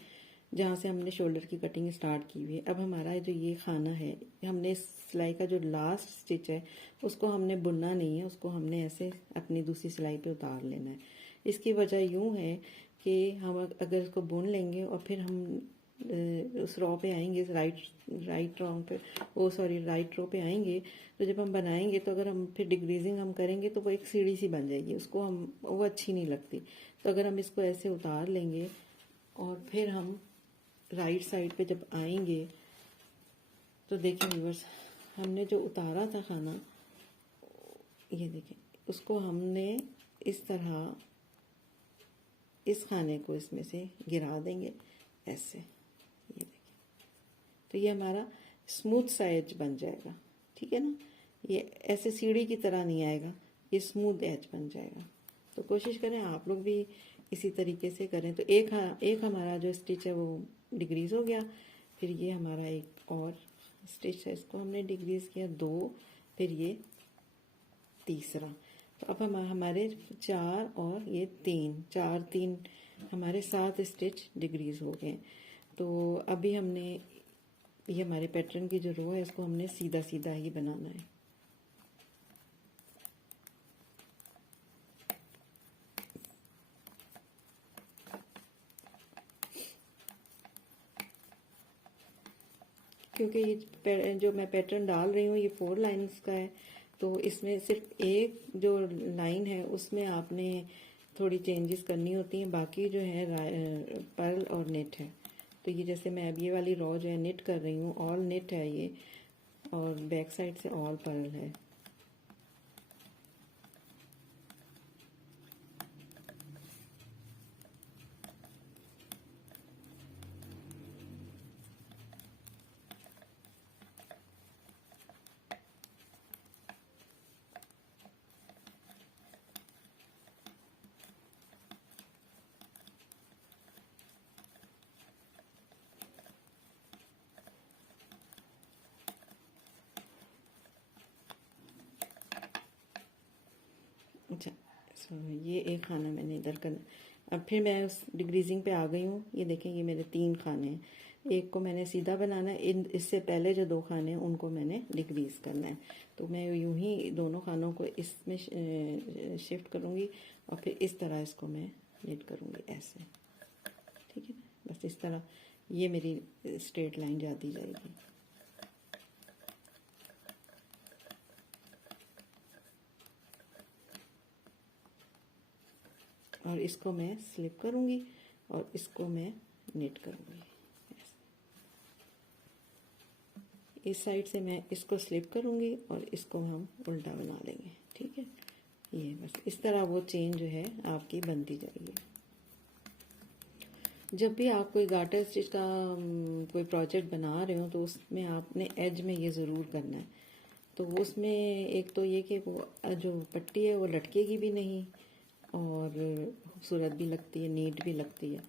जहाँ से हमने शोल्डर की कटिंग स्टार्ट की हुई है। अब हमारा जो ये खाना है, हमने सिलाई का जो लास्ट स्टिच है उसको हमने बुनना नहीं है, उसको हमने ऐसे अपनी दूसरी सिलाई पे उतार लेना है। इसकी वजह यूँ है कि हम अगर इसको बुन लेंगे और फिर हम उस रो पे आएंगे, राइट रो पे आएंगे, तो जब हम बनाएंगे तो अगर हम फिर डिक्रीजिंग हम करेंगे तो वो एक सीढ़ी सी बन जाएगी, उसको हम वो अच्छी नहीं लगती। तो अगर हम इसको ऐसे उतार लेंगे और फिर हम राइट साइड पे जब आएंगे तो देखें व्यूअर्स, हमने जो उतारा था खाना, ये देखें, उसको हमने इस तरह इस खाने को इसमें से गिरा देंगे ऐसे, ये देखिए। तो ये हमारा स्मूथ सा एज बन जाएगा, ठीक है ना। ये ऐसे सीढ़ी की तरह नहीं आएगा, ये स्मूथ एज बन जाएगा। तो कोशिश करें आप लोग भी इसी तरीके से करें। तो एक हमारा जो स्टिच है वो डिक्रीज हो गया, फिर ये हमारा एक और स्टिच है, इसको हमने डिक्रीज किया 2, फिर ये तीसरा। तो अब हमारे 4 और ये 3 हमारे 7 स्टिच डिक्रीज हो गए। तो अभी हमने ये हमारे पैटर्न की जो रो है इसको हमने सीधा सीधा ही बनाना है। क्योंकि ये जो मैं पैटर्न डाल रही हूँ ये 4 लाइन्स का है, तो इसमें सिर्फ एक जो लाइन है उसमें आपने थोड़ी चेंजेस करनी होती हैं, बाकी जो है पर्ल और नेट है। तो ये जैसे मैं अब ये वाली रो जो है नेट कर रही हूँ, ऑल नेट है ये, और बैक साइड से ऑल पर्ल है। अच्छा, सो ये एक खाना मैंने इधर कर, अब फिर मैं उस डिग्रीजिंग पे आ गई हूँ। ये देखें, ये मेरे 3 खाने हैं, एक को मैंने सीधा बनाना है, इससे पहले जो 2 खाने हैं उनको मैंने डिग्रीज करना है। तो मैं यूं ही दोनों खानों को इसमें शिफ्ट करूँगी और फिर इस तरह इसको मैं नीट करूँगी ऐसे, ठीक है। बस इस तरह ये मेरी स्ट्रेट लाइन जाती जाएगी। और इसको मैं स्लिप करूँगी और इसको मैं निट करूँगी। इस साइड से मैं इसको स्लिप करूँगी और इसको हम उल्टा बना लेंगे, ठीक है। ये बस इस तरह वो चेन जो है आपकी बनती जाएगी। जब भी आप कोई गार्टर स्टिच का कोई प्रोजेक्ट बना रहे हो तो उसमें आपने एज में ये ज़रूर करना है। तो उसमें एक तो ये कि वो जो पट्टी है वो लटकेगी भी नहीं और खूबसूरत भी लगती है, नीट भी लगती है।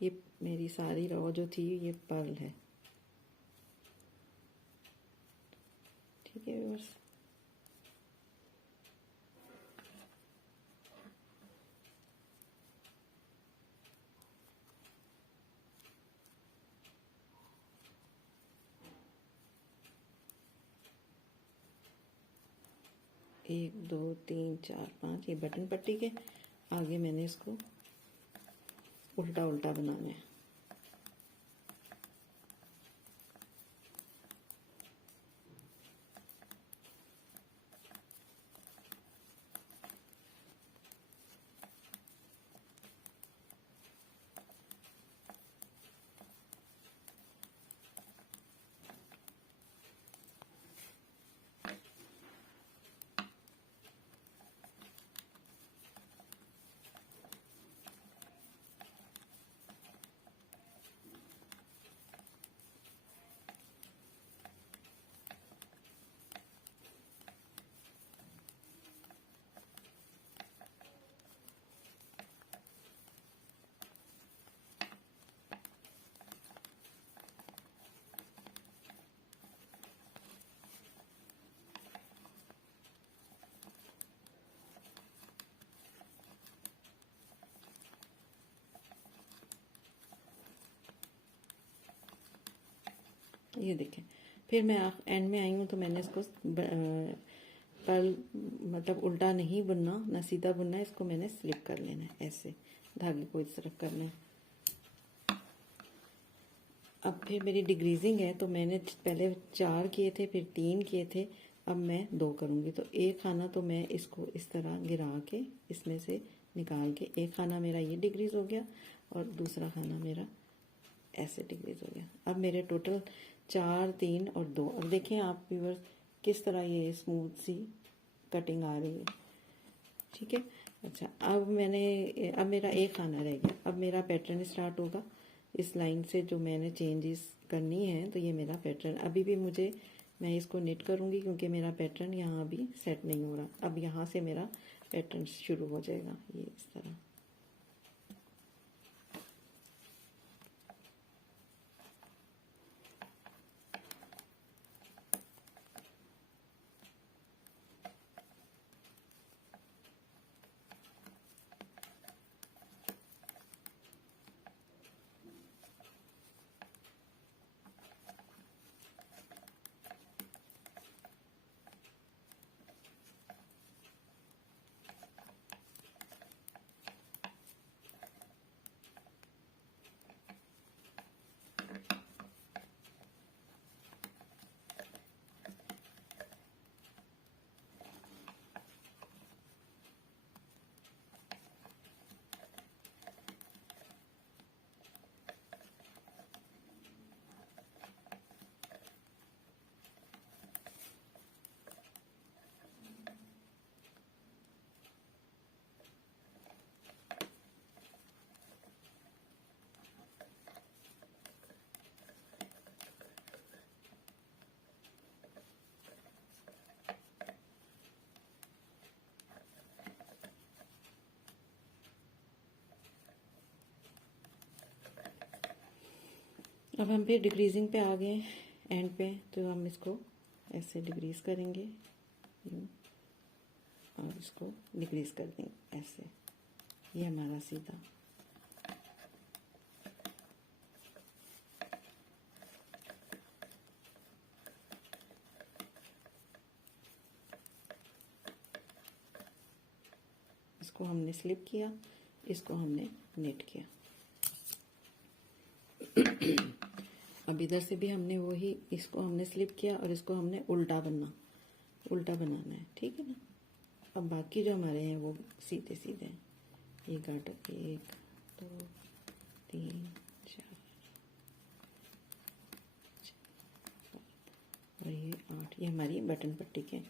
ये मेरी सारी रो जो थी ये पर्ल है, ठीक है व्यूअर्स। एक दो तीन चार पाँच, ये बटन पट्टी के आगे मैंने इसको उल्टा उल्टा बनाना है। ये देखें, फिर मैं एंड में आई हूँ तो मैंने इसको पर्ल मतलब उल्टा नहीं बुनना, ना सीधा बुनना है, इसको मैंने स्लिप कर लेना है ऐसे, धागे को इस तरफ करना है। अब फिर मेरी डिग्रीजिंग है तो मैंने पहले 4 किए थे, फिर 3 किए थे, अब मैं 2 करूँगी। तो एक खाना तो मैं इसको इस तरह गिरा के इसमें से निकाल के, एक खाना मेरा ये डिग्रीज हो गया और दूसरा खाना मेरा ऐसे डिग्रीज हो गया। अब मेरे टोटल 4, 3 और 2। अब देखें आप व्यूअर्स किस तरह ये स्मूथ सी कटिंग आ रही है, ठीक है। अच्छा, अब मेरा एक खाना रह गया। अब मेरा पैटर्न स्टार्ट होगा इस लाइन से, जो मैंने चेंजेस करनी है। तो ये मेरा पैटर्न अभी भी मैं इसको निट करूँगी क्योंकि मेरा पैटर्न यहाँ अभी सेट नहीं हो रहा। अब यहाँ से मेरा पैटर्न शुरू हो जाएगा ये इस तरह। अब हम फिर डिक्रीजिंग पे आ गए एंड पे, तो हम इसको ऐसे डिक्रीज करेंगे यूँ, और इसको डिक्रीज कर देंगे ऐसे। ये हमारा सीधा। इसको हमने स्लिप किया, इसको हमने नेट किया। अब इधर से भी हमने वही, इसको हमने स्लिप किया और इसको हमने उल्टा बनाना है, ठीक है ना। अब बाकी जो हमारे हैं वो सीधे सीधे हैं। ये गार्डर 1 2 3 4 और ये 8, ये हमारी बटन पट्टी के।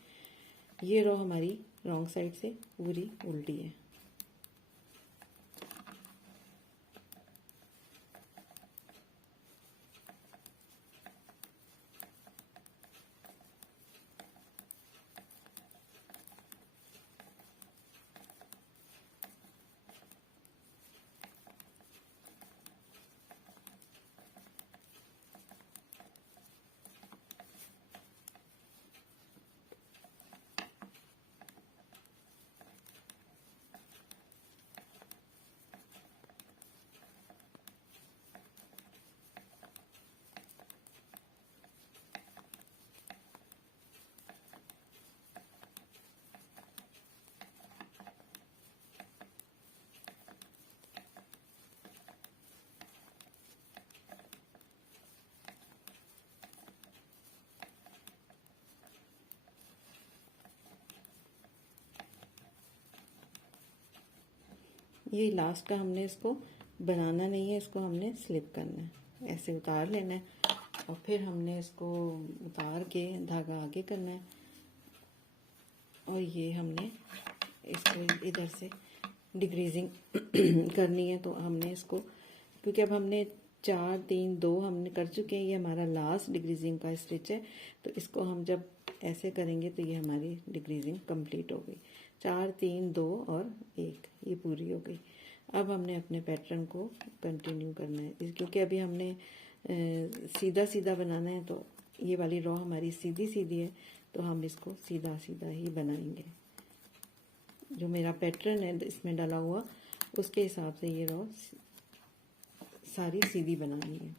ये रो हमारी रॉन्ग साइड से पूरी उल्टी है। ये लास्ट का हमने इसको बनाना नहीं है, इसको हमने स्लिप करना है, ऐसे उतार लेना है और फिर हमने इसको उतार के धागा आगे करना है। और ये हमने इसको इधर से डिक्रीजिंग करनी है, तो हमने इसको, क्योंकि अब हमने 4 3 2 हमने कर चुके हैं, ये हमारा लास्ट डिक्रीजिंग का स्टिच है, तो इसको हम जब ऐसे करेंगे तो ये हमारी डिक्रीजिंग कंप्लीट हो गई। 4 3 2 और 1, ये पूरी हो गई। अब हमने अपने पैटर्न को कंटिन्यू करना है, क्योंकि अभी हमने सीधा सीधा बनाना है, तो ये वाली रो हमारी सीधी सीधी है, तो हम इसको सीधा सीधा ही बनाएंगे। जो मेरा पैटर्न है इसमें डाला हुआ, उसके हिसाब से ये रो सारी सीधी बनानी है।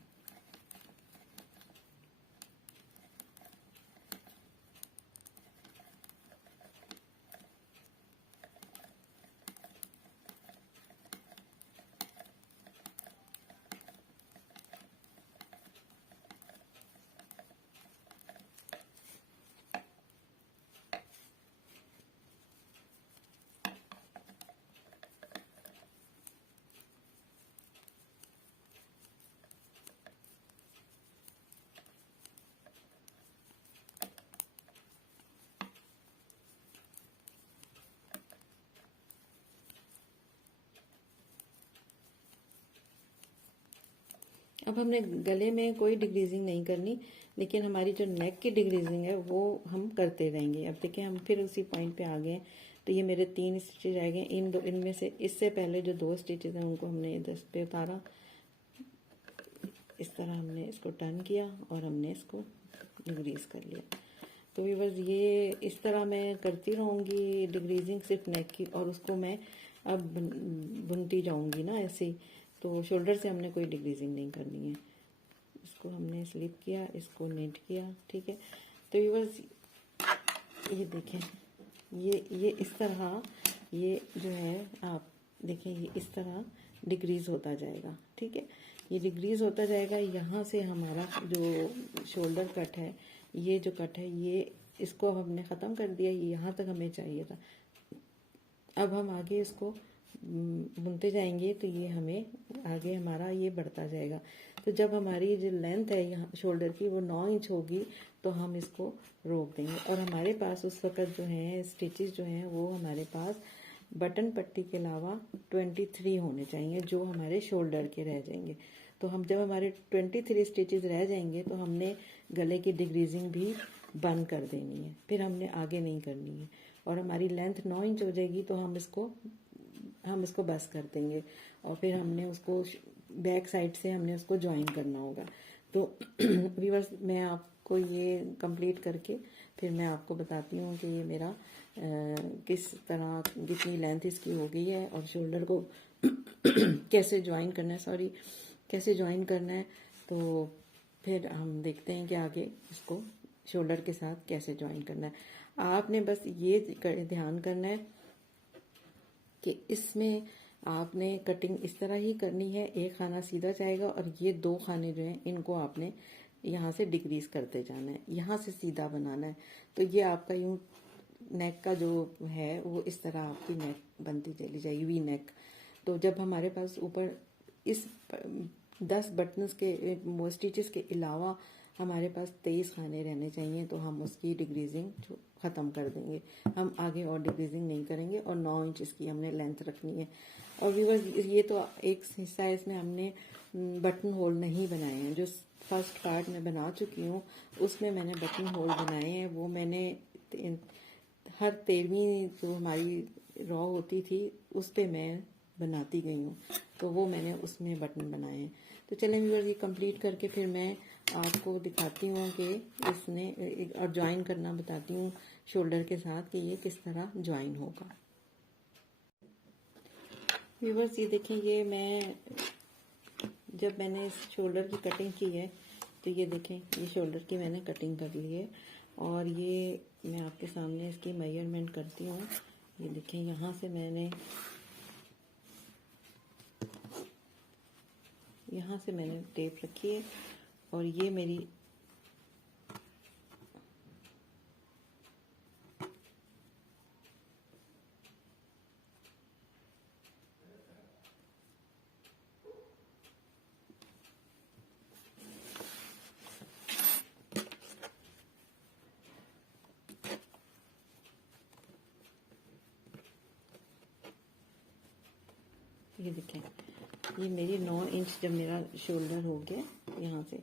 अब हमने गले में कोई डिक्रीजिंग नहीं करनी, लेकिन हमारी जो नेक की डिक्रीजिंग है वो हम करते रहेंगे। अब देखिए हम फिर उसी पॉइंट पे आ गए, तो ये मेरे 3 स्टिचेज रह गए। इनमें से इससे पहले जो 2 स्टिचेज हैं उनको हमने इधर पे उतारा, इस तरह हमने इसको टर्न किया और हमने इसको डिक्रीज कर लिया। तो व्यूअर्स ये इस तरह मैं करती रहूँगी डिक्रीजिंग सिर्फ नेक की, और उसको मैं अब बुनती जाऊँगी ना ऐसे। तो शोल्डर से हमने कोई डिक्रीजिंग नहीं करनी है। इसको हमने स्लिप किया, इसको नेट किया, ठीक है। तो व्यूअर्स ये देखें, ये इस तरह, ये जो है आप देखें, ये इस तरह डिक्रीज होता जाएगा, ठीक है। ये डिक्रीज होता जाएगा। यहाँ से हमारा जो शोल्डर कट है, ये जो कट है, ये इसको अब हमने ख़त्म कर दिया, ये यहाँ तक हमें चाहिए था। अब हम आगे इसको बुनते जाएंगे, तो ये हमें आगे हमारा ये बढ़ता जाएगा। तो जब हमारी जो लेंथ है यहाँ शोल्डर की वो 9 इंच होगी, तो हम इसको रोक देंगे। और हमारे पास उस वक़्त जो है स्टिचेस जो हैं वो हमारे पास बटन पट्टी के अलावा 23 होने चाहिए, जो हमारे शोल्डर के रह जाएंगे। तो हम जब हमारे 23 स्टिचेस रह जाएंगे, तो हमने गले की डिक्रीजिंग भी बंद कर देनी है, फिर हमने आगे नहीं करनी है। और हमारी लेंथ 9 इंच हो जाएगी, तो हम इसको बस कर देंगे, और फिर हमने उसको बैक साइड से हमने उसको ज्वाइन करना होगा। तो व्यूअर्स मैं आपको ये कंप्लीट करके फिर मैं आपको बताती हूँ कि ये मेरा किस तरह कितनी लेंथ इसकी हो गई है और शोल्डर को कैसे ज्वाइन करना है, सॉरी कैसे ज्वाइन करना है। तो फिर हम देखते हैं कि आगे इसको शोल्डर के साथ कैसे ज्वाइन करना है। आपने बस ये ध्यान करना है कि इसमें आपने कटिंग इस तरह ही करनी है, एक खाना सीधा जाएगा और ये 2 खाने जो हैं इनको आपने यहाँ से डिक्रीज करते जाना है, यहाँ से सीधा बनाना है। तो ये आपका यूं नेक का जो है वो इस तरह आपकी नेक बनती चली जाएगी, वी नेक। तो जब हमारे पास ऊपर इस 10 बटन्स के स्टिचेस के अलावा हमारे पास 23 खाने रहने चाहिए, तो हम उसकी डिक्रीजिंग ख़त्म कर देंगे। हम आगे और डिक्रीजिंग नहीं करेंगे और 9 इंच इसकी हमने लेंथ रखनी है। और व्यूअर्स ये तो एक हिस्सा है, इसमें हमने बटन होल नहीं बनाए हैं। जो फर्स्ट पार्ट में बना चुकी हूँ उसमें मैंने बटन होल बनाए हैं। वो मैंने हर 13वीं जो हमारी रॉ होती थी उस पे मैं बनाती गई हूँ, तो वो मैंने उसमें बटन बनाए हैं। तो चलें व्यूअर्स ये कंप्लीट करके फिर मैं आपको दिखाती हूँ कि इसने और ज्वाइन करना बताती हूँ शोल्डर के साथ कि ये किस तरह ज्वाइन होगा। व्यूअर्स ये देखें, ये मैं जब मैंने इस शोल्डर की कटिंग की है तो ये देखें ये शोल्डर की मैंने कटिंग कर ली है और ये मैं आपके सामने इसकी मेजरमेंट करती हूँ। ये देखें यहाँ से मैंने टेप रखी है और ये मेरी ये देखें ये मेरी 9 इंच जब मेरा शोल्डर हो गया यहाँ से,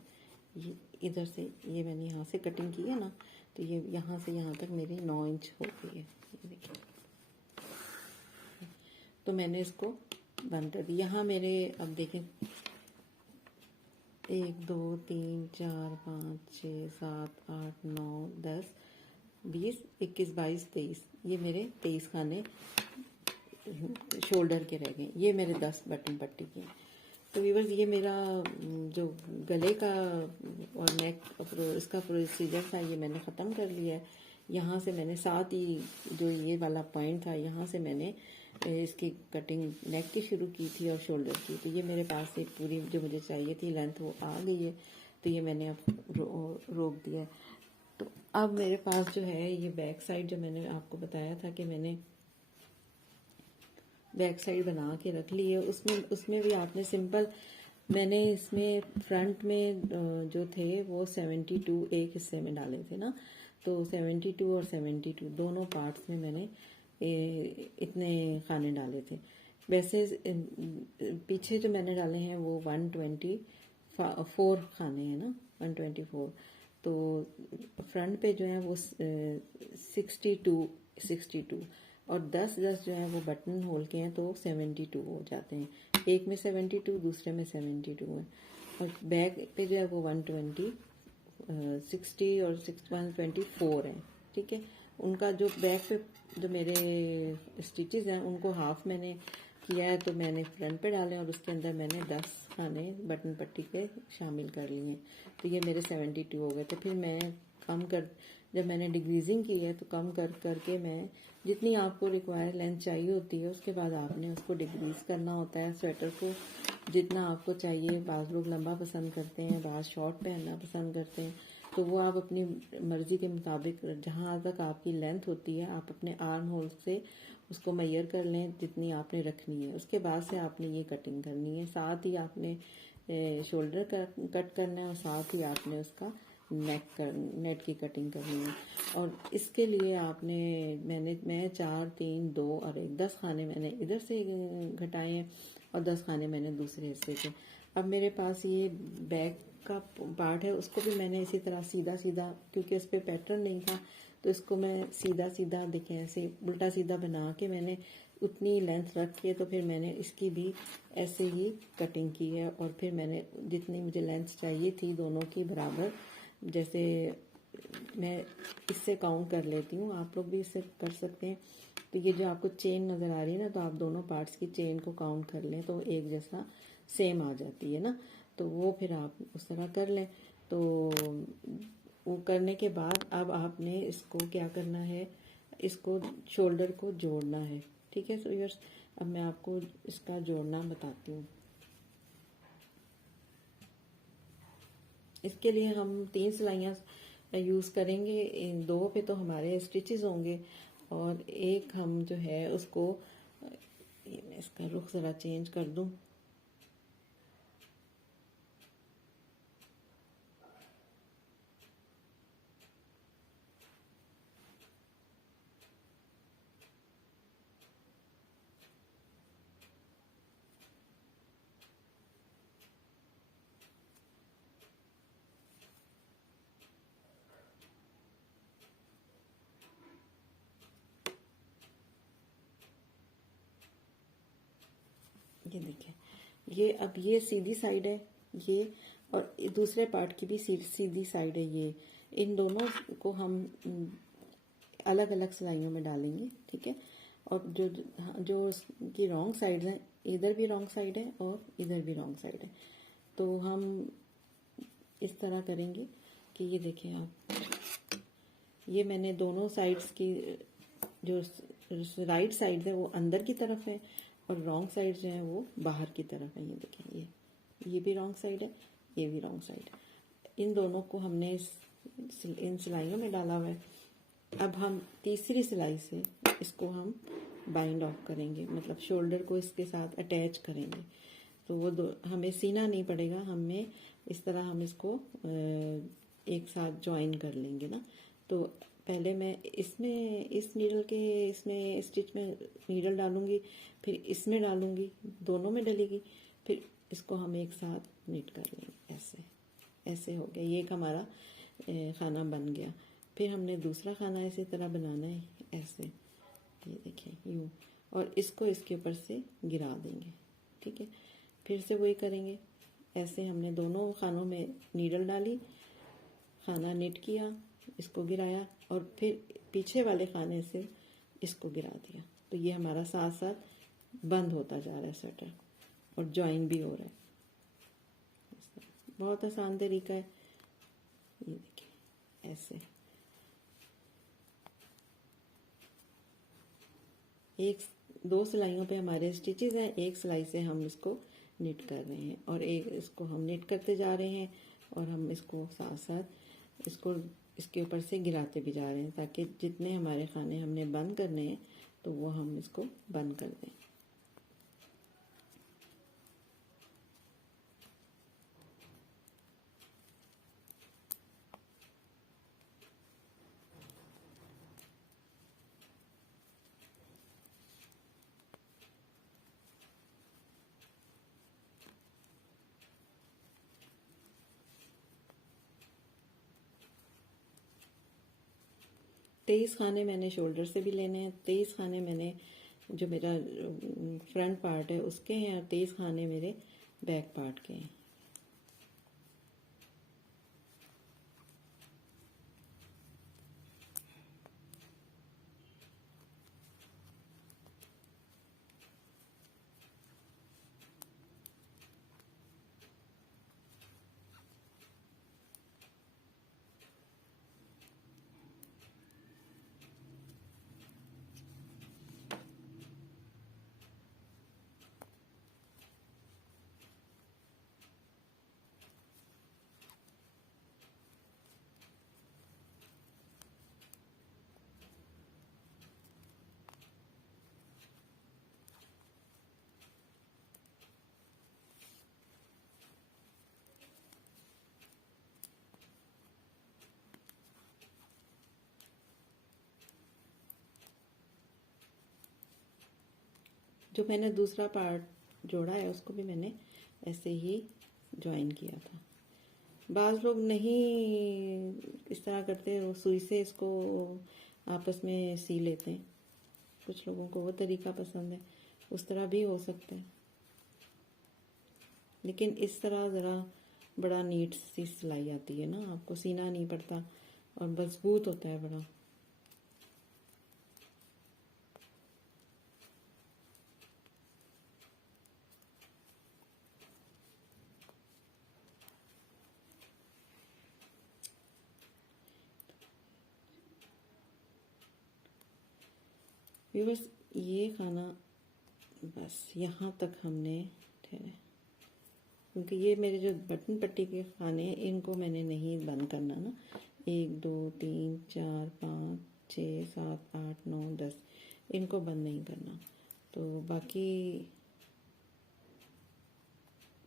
ये इधर से ये मैंने यहाँ से कटिंग की है ना, तो ये यहाँ से यहाँ तक मेरी 9 इंच हो गई है। ये देखिए, तो मैंने इसको बंद कर दिया। यहाँ मेरे अब देखें 1 2 3 4 5 6 7 8 9 10 20 21 22 23, ये मेरे 23 खाने शोल्डर के रह गए। ये मेरे 10 बटन पट्टी के। तो व्यूअर्स ये मेरा जो गले का और नेक इसका प्रोसीजर था ये मैंने ख़त्म कर लिया है। यहाँ से मैंने साथ ही जो ये वाला पॉइंट था यहाँ से मैंने इसकी कटिंग नेक की शुरू की थी और शोल्डर की। तो ये मेरे पास एक पूरी जो मुझे चाहिए थी लेंथ वो आ गई है, तो ये मैंने अब रोक दिया है। तो अब मेरे पास जो है ये बैक साइड जो मैंने आपको बताया था कि मैंने बैक साइड बना के रख ली है, उसमें भी आपने सिंपल मैंने इसमें फ्रंट में जो थे वो 72 एक हिस्से में डाले थे ना, तो 72 और 72 दोनों पार्ट्स में मैंने इतने खाने डाले थे। वैसे पीछे जो मैंने डाले हैं वो 124 खाने हैं ना, 124। तो फ्रंट पे जो है वो 62 और 10 जो है वो बटन होल के हैं तो 72 हो जाते हैं। एक में 72 दूसरे में 72 है और बैक पे जो है वो 120 60 और 124 है। ठीक है, उनका जो बैक पे जो मेरे स्टिचेस हैं उनको हाफ मैंने किया है, तो मैंने फ्रंट पे डाले और उसके अंदर मैंने 10 खाने बटन पट्टी के शामिल कर लिए हैं। तो ये मेरे 72 हो गए। तो फिर मैं जब मैंने डिक्रीजिंग की है तो कम करके मैं जितनी आपको रिक्वायर लेंथ चाहिए होती है उसके बाद आपने उसको डिक्रीज करना होता है। स्वेटर को जितना आपको चाहिए, बाज़ लोग लंबा पसंद करते हैं, बाज़ शॉर्ट पहनना पसंद करते हैं, तो वो आप अपनी मर्जी के मुताबिक जहाँ तक आपकी लेंथ होती है आप अपने आर्म होल से उसको मेजर कर लें जितनी आपने रखनी है। उसके बाद से आपने ये कटिंग करनी है, साथ ही आपने शोल्डर कट करना है और साथ ही आपने उसका नेट की कटिंग करनी है। और इसके लिए आपने मैं 4 3 2 और 1 10 खाने मैंने इधर से घटाए हैं और 10 खाने मैंने दूसरे हिस्से से। अब मेरे पास ये बैक का पार्ट है उसको भी मैंने इसी तरह सीधा क्योंकि इस पर पैटर्न नहीं था तो इसको मैं सीधा देखें ऐसे उल्टा सीधा बना के मैंने उतनी लेंथ रख के तो फिर मैंने इसकी भी ऐसे ही कटिंग की है। और फिर मैंने जितनी मुझे लेंथ चाहिए थी दोनों की बराबर, जैसे मैं इससे काउंट कर लेती हूँ, आप लोग भी इससे कर सकते हैं। तो ये जो आपको चेन नज़र आ रही है ना, तो आप दोनों पार्ट्स की चेन को काउंट कर लें तो एक जैसा सेम आ जाती है ना, तो वो फिर आप उस तरह कर लें। तो वो करने के बाद अब आपने इसको क्या करना है, इसको शोल्डर को जोड़ना है। ठीक है, सो व्यूअर्स अब मैं आपको इसका जोड़ना बताती हूँ। इसके लिए हम 3 सिलाइयाँ यूज़ करेंगे। इन 2 पे तो हमारे स्टिचेस होंगे और एक हम जो है उसको, ये मैं इसका रुख ज़रा चेंज कर दूँ। ये देखिए, ये अब ये सीधी साइड है ये, और दूसरे पार्ट की भी सीधी साइड है ये। इन दोनों को हम अलग अलग सिलाइयों में डालेंगे। ठीक है, और जो जो की रॉन्ग साइड है, इधर भी रॉन्ग साइड है और इधर भी रॉन्ग साइड है, तो हम इस तरह करेंगे कि ये देखें आप, ये मैंने दोनों साइड्स की, जो राइट साइड है वो अंदर की तरफ है और रॉन्ग साइड जो है वो बाहर की तरफ है। ये देखें, ये भी रॉन्ग साइड है, ये भी रॉन्ग साइड है। इन दोनों को हमने इन सिलाइयों में डाला हुआ है। अब हम तीसरी सिलाई से इसको हम बाइंड ऑफ करेंगे, मतलब शोल्डर को इसके साथ अटैच करेंगे। तो वो हमें सीना नहीं पड़ेगा, हमें इस तरह हम इसको एक साथ ज्वाइन कर लेंगे ना। तो पहले मैं इसमें इस नीडल के इसमें स्टिच में नीडल डालूंगी, फिर इसमें डालूंगी, दोनों में डलेगी, फिर इसको हम एक साथ नीट कर लेंगे। ऐसे ऐसे हो गया, ये एक हमारा खाना बन गया। फिर हमने दूसरा खाना इसी तरह बनाना है, ऐसे, ये देखिए यूँ, और इसको इसके ऊपर से गिरा देंगे। ठीक है, फिर से वही करेंगे। ऐसे हमने दोनों खानों में नीडल डाली, खाना निट किया, इसको गिराया, और फिर पीछे वाले खाने से इसको गिरा दिया। तो ये हमारा साथ साथ बंद होता जा रहा है स्वेटर, और ज्वाइन भी हो रहा है। बहुत आसान तरीका है, ये देखिए ऐसे। एक दो सिलाइयों पे हमारे स्टिचेस हैं, एक सिलाई से हम इसको निट कर रहे हैं और एक इसको हम निट करते जा रहे हैं, और हम इसको साथ साथ इसको इसके ऊपर से गिराते भी जा रहे हैं, ताकि जितने हमारे खाने हमने बंद करने हैं तो वो हम इसको बंद कर दें। तेईस खाने मैंने शोल्डर से भी लेने हैं, 23 खाने मैंने जो मेरा फ्रंट पार्ट है उसके हैं, और 23 खाने मेरे बैक पार्ट के हैं। जो मैंने दूसरा पार्ट जोड़ा है उसको भी मैंने ऐसे ही ज्वाइन किया था। बाज़ लोग नहीं इस तरह करते, सुई से इसको आपस में सी लेते हैं, कुछ लोगों को वो तरीका पसंद है, उस तरह भी हो सकता है, लेकिन इस तरह ज़रा बड़ा नीट सी सिलाई आती है ना, आपको सीना नहीं पड़ता और मजबूत होता है बड़ा। व्यूअर्स, ये खाना बस यहाँ तक हमने ठहरे, क्योंकि ये मेरे जो बटन पट्टी के खाने हैं इनको मैंने नहीं बंद करना ना। 1 2 3 4 5 6 7 8 9 10 इनको बंद नहीं करना। तो बाकी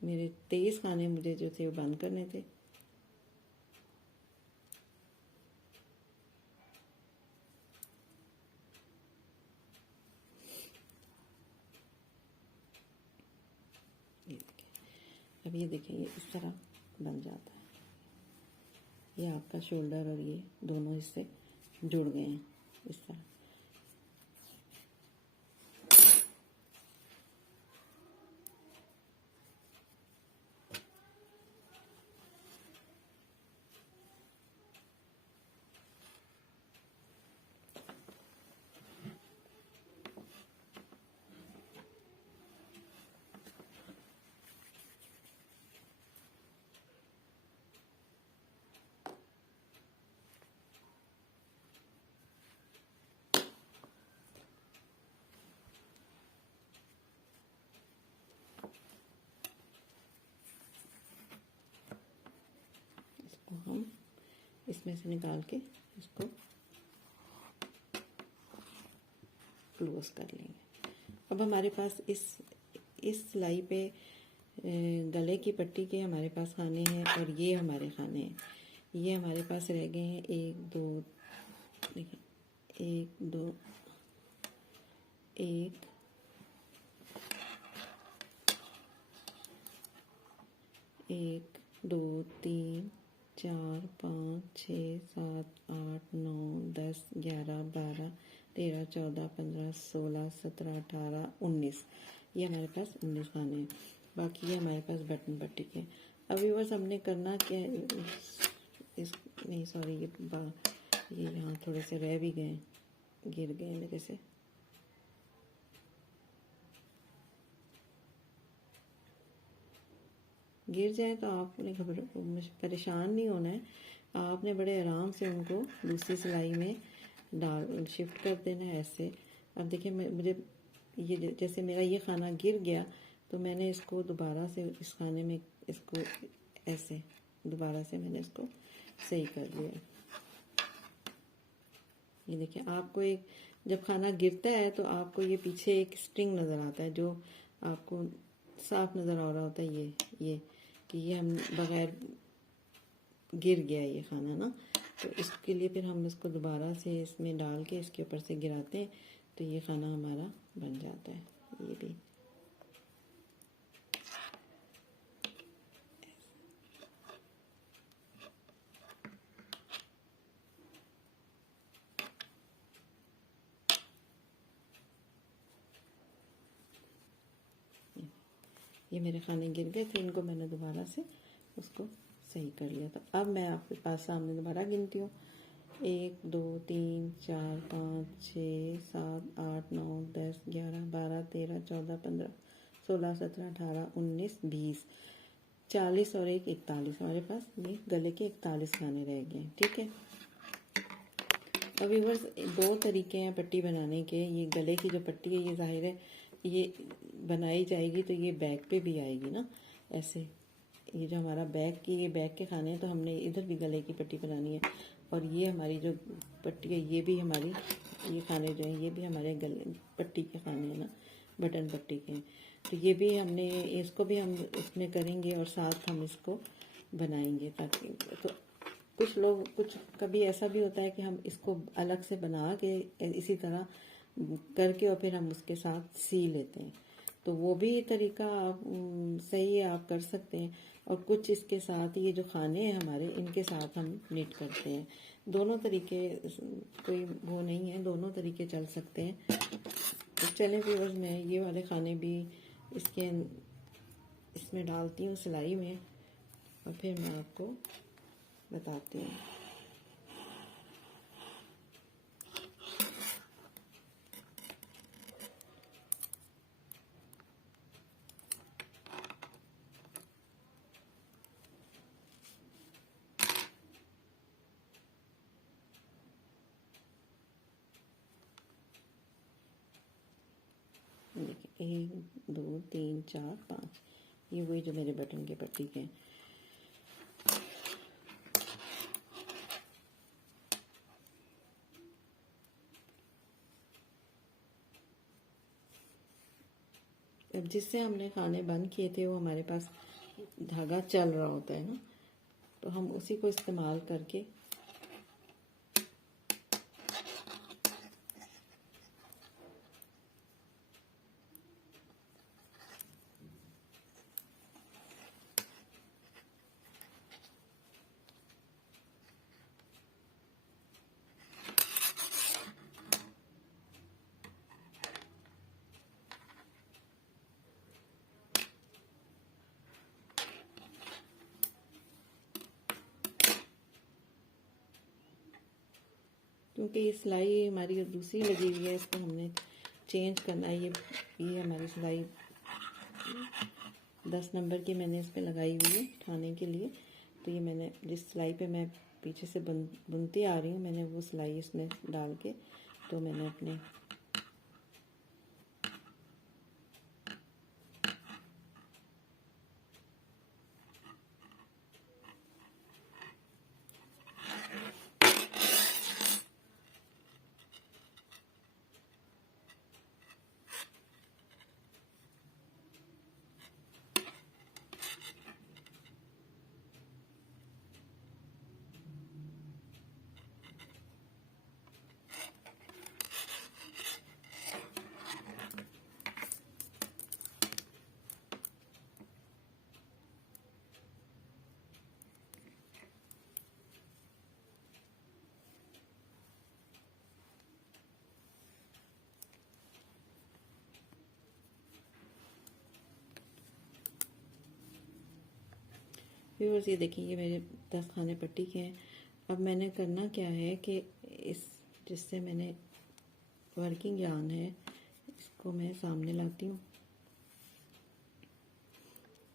मेरे 23 खाने मुझे जो थे वो बंद करने थे। अब ये देखें, ये इस तरह बन जाता है। ये आपका शोल्डर और ये दोनों हिस्से जुड़ गए हैं इस तरह। हम इसमें से निकाल के इसको क्लोज कर लेंगे। अब हमारे पास इस सिलाई पे गले की पट्टी के हमारे पास खाने हैं और ये हमारे खाने हैं। ये हमारे पास रह गए हैं 1 2, देखिए 1 2 1 1 2 3 4 5 6 7 8 9 10 11 12 13 14 15 16 17 18 19, ये हमारे पास 19 खाने हैं। बाकी ये हमारे पास बटन पट्टी के। अभी बस हमने करना क्या है, नहीं सॉरी, ये यहाँ थोड़े से रह भी गए, गिर गए मेरे से। गिर जाए तो आपने परेशान नहीं होना है, आपने बड़े आराम से उनको दूसरी सिलाई में शिफ्ट कर देना है ऐसे। अब देखिए मुझे ये जैसे मेरा ये खाना गिर गया तो मैंने इसको दोबारा से इस खाने में इसको ऐसे दोबारा से मैंने इसको सही कर लिया। ये देखिए, आपको एक जब खाना गिरता है तो आपको ये पीछे एक स्ट्रिंग नज़र आता है जो आपको साफ नज़र आ रहा होता है, ये कि ये हम बगैर गिर गया ये खाना ना। तो इसके लिए फिर हम इसको दोबारा से इसमें डाल के इसके ऊपर से गिराते हैं तो ये खाना हमारा बन जाता है। ये भी ये मेरे खाने गिर गए थे, इनको मैंने दोबारा से उसको सही कर लिया। तो अब मैं आपके पास सामने दोबारा गिनती हूँ, 1 2 3 4 5 6 7 8 9 10 11 12 13 14 15 16 17 18 19 20 40 और 1 41, हमारे पास ये गले के 41 खाने रह गए। ठीक है। अब व्यूअर्स, 2 तरीके हैं पट्टी बनाने के। ये गले की जो पट्टी है ये जाहिर है ये बनाई जाएगी तो ये बैक पे भी आएगी ना ऐसे। ये जो हमारा बैक के खाने हैं तो हमने इधर भी गले की पट्टी बनानी है, और ये हमारी जो पट्टी है ये भी हमारी, ये खाने जो हैं ये भी हमारे गले पट्टी के खाने हैं ना, बटन पट्टी के हैं। तो ये भी हमने इसको भी हम इसमें करेंगे और साथ हम इसको बनाएंगे, ताकि तो कुछ कभी ऐसा भी होता है कि हम इसको अलग से बना के इसी तरह करके और फिर हम उसके साथ सी लेते हैं, तो वो भी तरीका आप सही है, आप कर सकते हैं। और कुछ इसके साथ ये जो खाने हैं हमारे इनके साथ हम निट करते हैं। दोनों तरीके कोई वो नहीं है, दोनों तरीके चल सकते हैं। तो चलें व्यूअर्स, मैं ये वाले खाने भी इसमें डालती हूँ सिलाई में, और फिर मैं आपको बताती हूँ। देखिए 1 2 3 4 5, ये वही जो मेरे बटन के पट्टी के हैं। अब जिससे हमने खाने बंद किए थे वो हमारे पास धागा चल रहा होता है ना, तो हम उसी को इस्तेमाल करके क्योंकि ये सिलाई हमारी दूसरी लगी हुई है, इसको हमने चेंज करना है। ये हमारी सिलाई 10 नंबर की मैंने इस पर लगाई हुई है उठाने के लिए। तो ये मैंने जिस सिलाई पे मैं पीछे से बुनती आ रही हूँ, मैंने वो सिलाई इसमें डाल के तो मैंने अपने व्यूअर्स, ये देखिए ये मेरे 10 खाने पट्टी के हैं। अब मैंने करना क्या है कि इस जिससे मैंने वर्किंग यार्न है इसको मैं सामने लाती हूँ,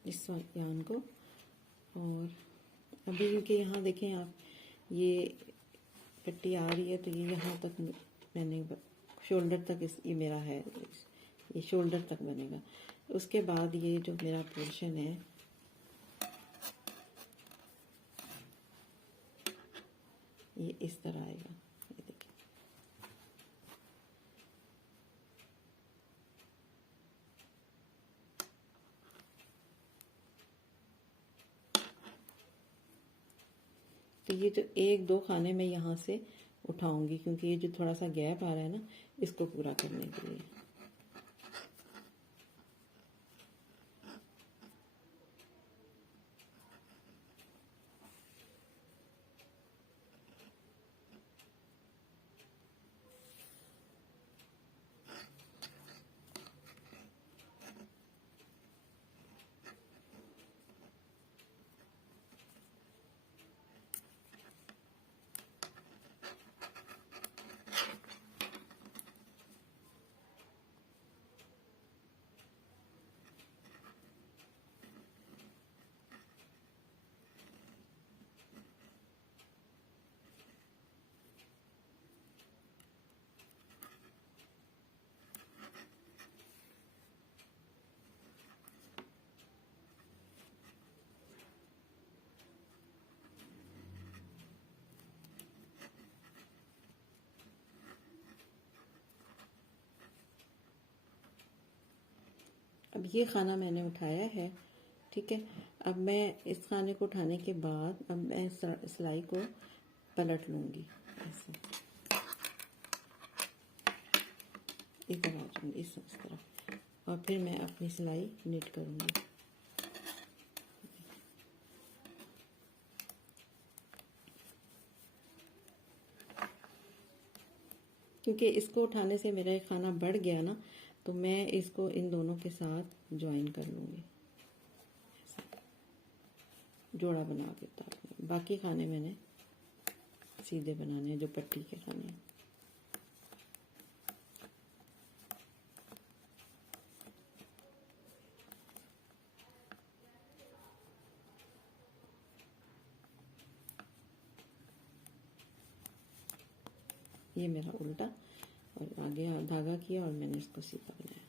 इस यार्न को। और अभी क्योंकि यहाँ देखें आप, ये पट्टी आ रही है तो ये यहाँ तक मैंने शोल्डर तक ये मेरा है, ये शोल्डर तक बनेगा। उसके बाद ये जो मेरा पोर्शन है ये इस तरह आएगा। ये देखिए तो ये जो 1 2 खाने में यहाँ से उठाऊंगी, क्योंकि ये जो थोड़ा सा गैप आ रहा है ना, इसको पूरा करने के लिए। अब ये खाना मैंने उठाया है, ठीक है। अब मैं इस खाने को उठाने के बाद अब मैं सिलाई को पलट लूँगी ऐसे, इधर आ जाऊँगी इस तरह, और फिर मैं अपनी सिलाई नीट करूँगी। क्योंकि इसको उठाने से मेरा एक खाना बढ़ गया ना, तो मैं इसको इन दोनों के साथ ज्वाइन कर लूँगी, जोड़ा बना के उतार लूँगी। बाकी खाने मैंने सीधे बनाने हैं, जो पट्टी के खाने हैं। ये मेरा उल्टा और आगे धागा किया और मैंने इसको सीधा बनाया।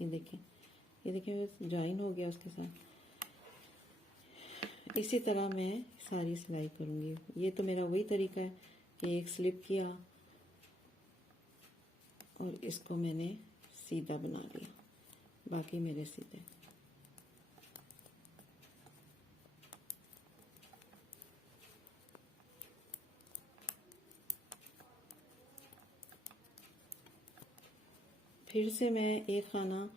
ये देखिए ज्वाइन हो गया उसके साथ। इसी तरह मैं सारी सिलाई करूँगी। ये तो मेरा वही तरीका है कि एक स्लिप किया और इसको मैंने सीधा बना लिया, बाकी मेरे सीधे। फिर से मैं एक खाना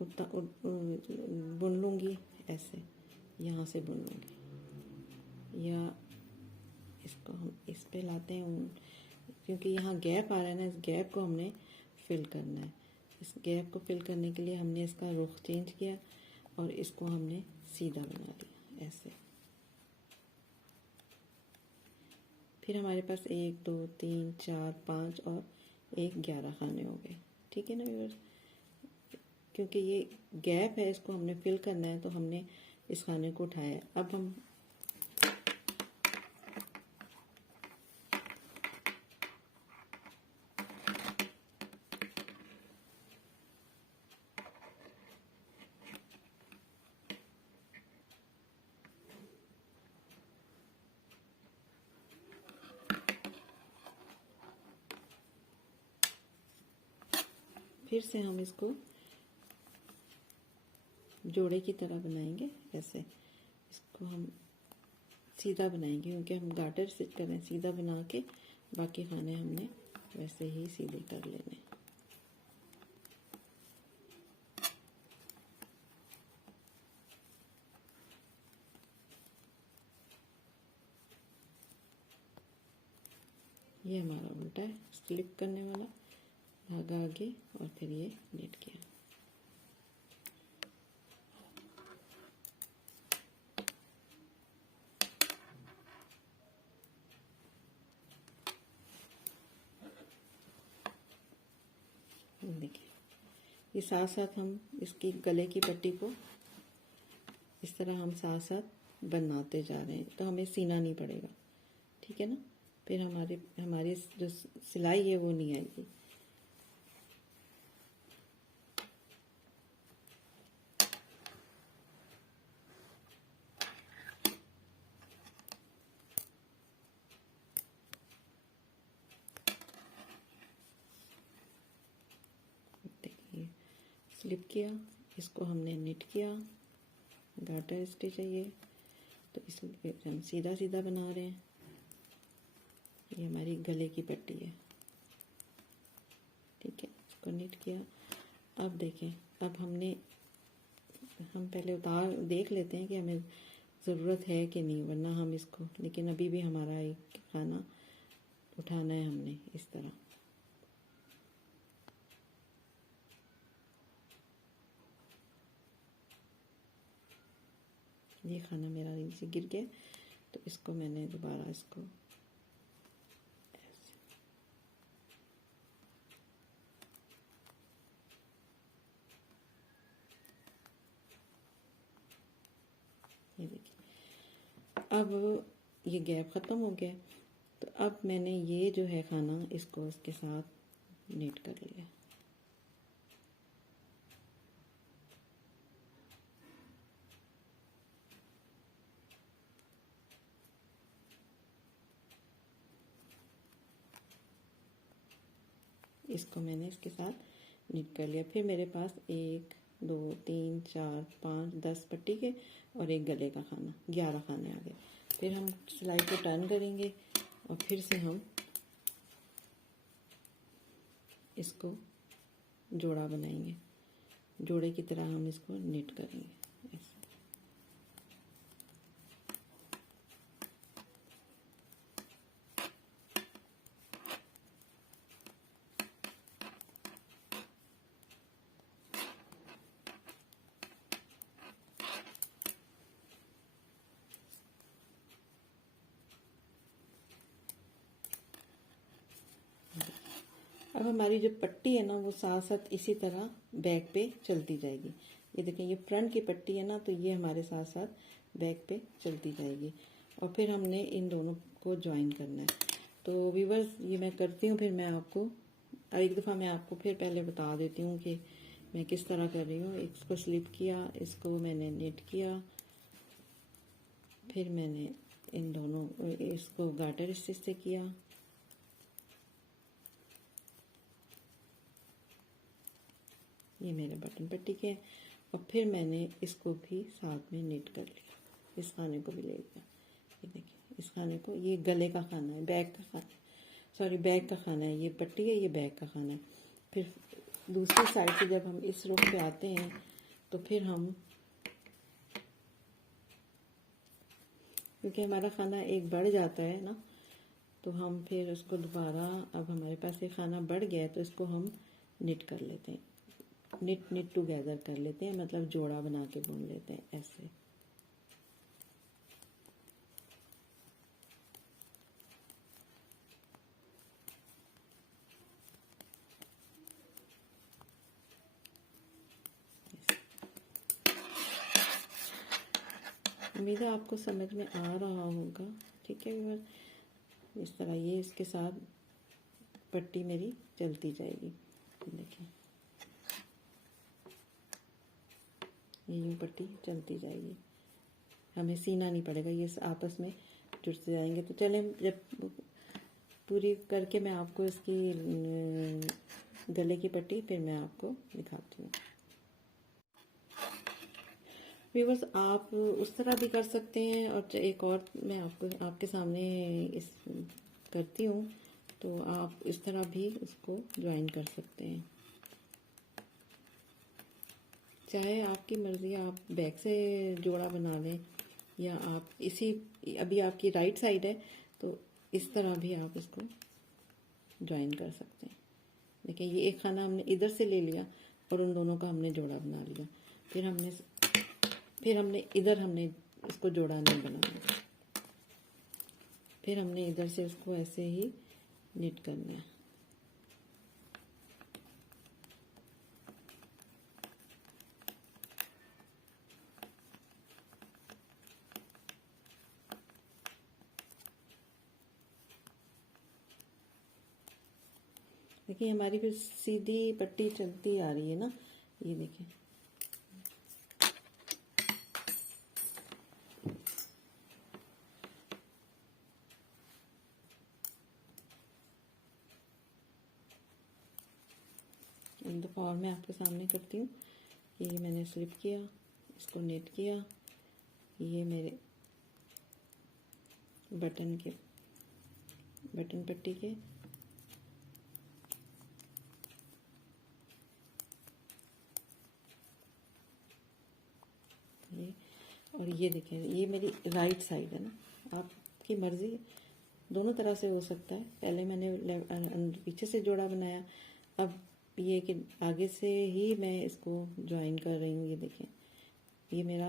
बुन लूँगी, ऐसे यहाँ से बुन लूँगी, या इसको हम इस पे लाते हैं, क्योंकि यहाँ गैप आ रहा है ना, इस गैप को हमने फिल करना है। इस गैप को फिल करने के लिए हमने इसका रुख चेंज किया और इसको हमने सीधा बना लिया ऐसे। फिर हमारे पास 1 2 3 4 5 और 1 11 खाने हो गए। ठीक है ना व्यूअर्स, क्योंकि ये गैप है, इसको हमने फिल करना है, तो हमने इस खाने को उठाया। अब हम फिर से हम इसको जोड़े की तरह बनाएंगे ऐसे। इसको हम सीधा बनाएंगे, क्योंकि हम गार्टर स्टिच कर रहे हैं। सीधा बना के बाकी खाने हमने वैसे ही सीधे कर लेने। ये हमारा उल्टा है, स्लिप करने वाला धागा आगे और फिर ये नेट किया। देखिए, ये साथ साथ हम इसकी गले की पट्टी को इस तरह हम साथ साथ बनाते जा रहे हैं, तो हमें सीना नहीं पड़ेगा। ठीक है ना, फिर हमारी जो सिलाई है वो नहीं आएगी। देखिए, स्लिप किया, इसको हमने निट किया, गार्टर स्टिच है ये, तो इसलिए हम सीधा सीधा बना रहे हैं। ये हमारी गले की पट्टी है। ठीक है, इसको निट किया। अब देखें, अब हम पहले उतार देख लेते हैं कि हमें ज़रूरत है कि नहीं, वरना हम इसको, लेकिन अभी भी हमारा एक खाना उठाना है हमने इस तरह। ये खाना मेरा नीचे गिर गया, तो इसको मैंने दोबारा इसको ऐसे। ये देखिए, अब ये गैप ख़त्म हो गया, तो अब मैंने ये जो है खाना इसको इसके साथ नीट कर लिया। इसको मैंने इसके साथ नीट कर लिया। फिर मेरे पास 1 2 3 4 5 10 पट्टी के और एक गले का खाना, 11 खाने आ गए। फिर हम सिलाई को टर्न करेंगे और फिर से हम इसको जोड़ा बनाएंगे, जोड़े की तरह हम इसको नीट करेंगे ऐसे। अब हमारी जो पट्टी है ना वो साथ साथ इसी तरह बैक पे चलती जाएगी। ये देखें, ये फ्रंट की पट्टी है ना, तो ये हमारे साथ साथ बैक पे चलती जाएगी और फिर हमने इन दोनों को ज्वाइन करना है। तो व्यूअर्स ये मैं करती हूँ, फिर मैं आपको एक दफ़ा मैं आपको फिर पहले बता देती हूँ कि मैं किस तरह कर रही हूँ। इसको स्लिप किया, इसको मैंने निट किया, फिर मैंने इन दोनों इसको गार्टर स्टिच से किया, ये मेरे बटन पट्टी के, और फिर मैंने इसको भी साथ में निट कर लिया, इस खाने को भी ले लिया। ये देखिए, इस खाने को, ये गले का खाना है, बैक का खाना, सॉरी बैक का खाना है, ये पट्टी है, ये बैक का खाना है। फिर दूसरी साइड से जब हम इस रुख पे आते हैं तो फिर हम, क्योंकि हमारा खाना एक बढ़ जाता है ना, तो हम फिर उसको दोबारा, अब हमारे पास ये खाना बढ़ गया है तो इसको हम निट कर लेते हैं, निट टुगेदर कर लेते हैं, मतलब जोड़ा बना के बुन लेते हैं ऐसे। उम्मीद है आपको समझ में आ रहा होगा। ठीक है व्यूअर, इस तरह ये इसके साथ पट्टी मेरी चलती जाएगी। देखिए, ये यूँ पट्टी चलती जाएगी, हमें सीना नहीं पड़ेगा, ये आपस में जुड़ते जाएंगे। तो चलें, जब पूरी करके मैं आपको इसकी गले की पट्टी फिर मैं आपको दिखाती हूँ। व्यूअर्स, आप उस तरह भी कर सकते हैं, और एक और मैं आपको आपके सामने इस करती हूँ, तो आप इस तरह भी उसको ज्वाइन कर सकते हैं। चाहे आपकी मर्ज़ी, आप बैक से जोड़ा बना लें, या आप इसी, अभी आपकी राइट साइड है तो इस तरह भी आप इसको ज्वाइन कर सकते हैं। देखिए, ये एक खाना हमने इधर से ले लिया और उन दोनों का हमने जोड़ा बना लिया, फिर हमने इधर हमने इसको जोड़ा नहीं बनाना, फिर हमने इधर से इसको ऐसे ही निट करना है। देखिए, हमारी फिर सीधी पट्टी चलती आ रही है ना, ये देखिए। एक दफ़ा और मैं आपके सामने करती हूँ। ये मैंने स्लिप किया, इसको नेट किया, ये मेरे बटन पट्टी के ये, और ये देखें, ये मेरी राइट साइड है ना, आपकी मर्ज़ी, दोनों तरह से हो सकता है। पहले मैंने पीछे से जोड़ा बनाया, अब ये कि आगे से ही मैं इसको ज्वाइन कर रही हूँ। ये देखें, ये मेरा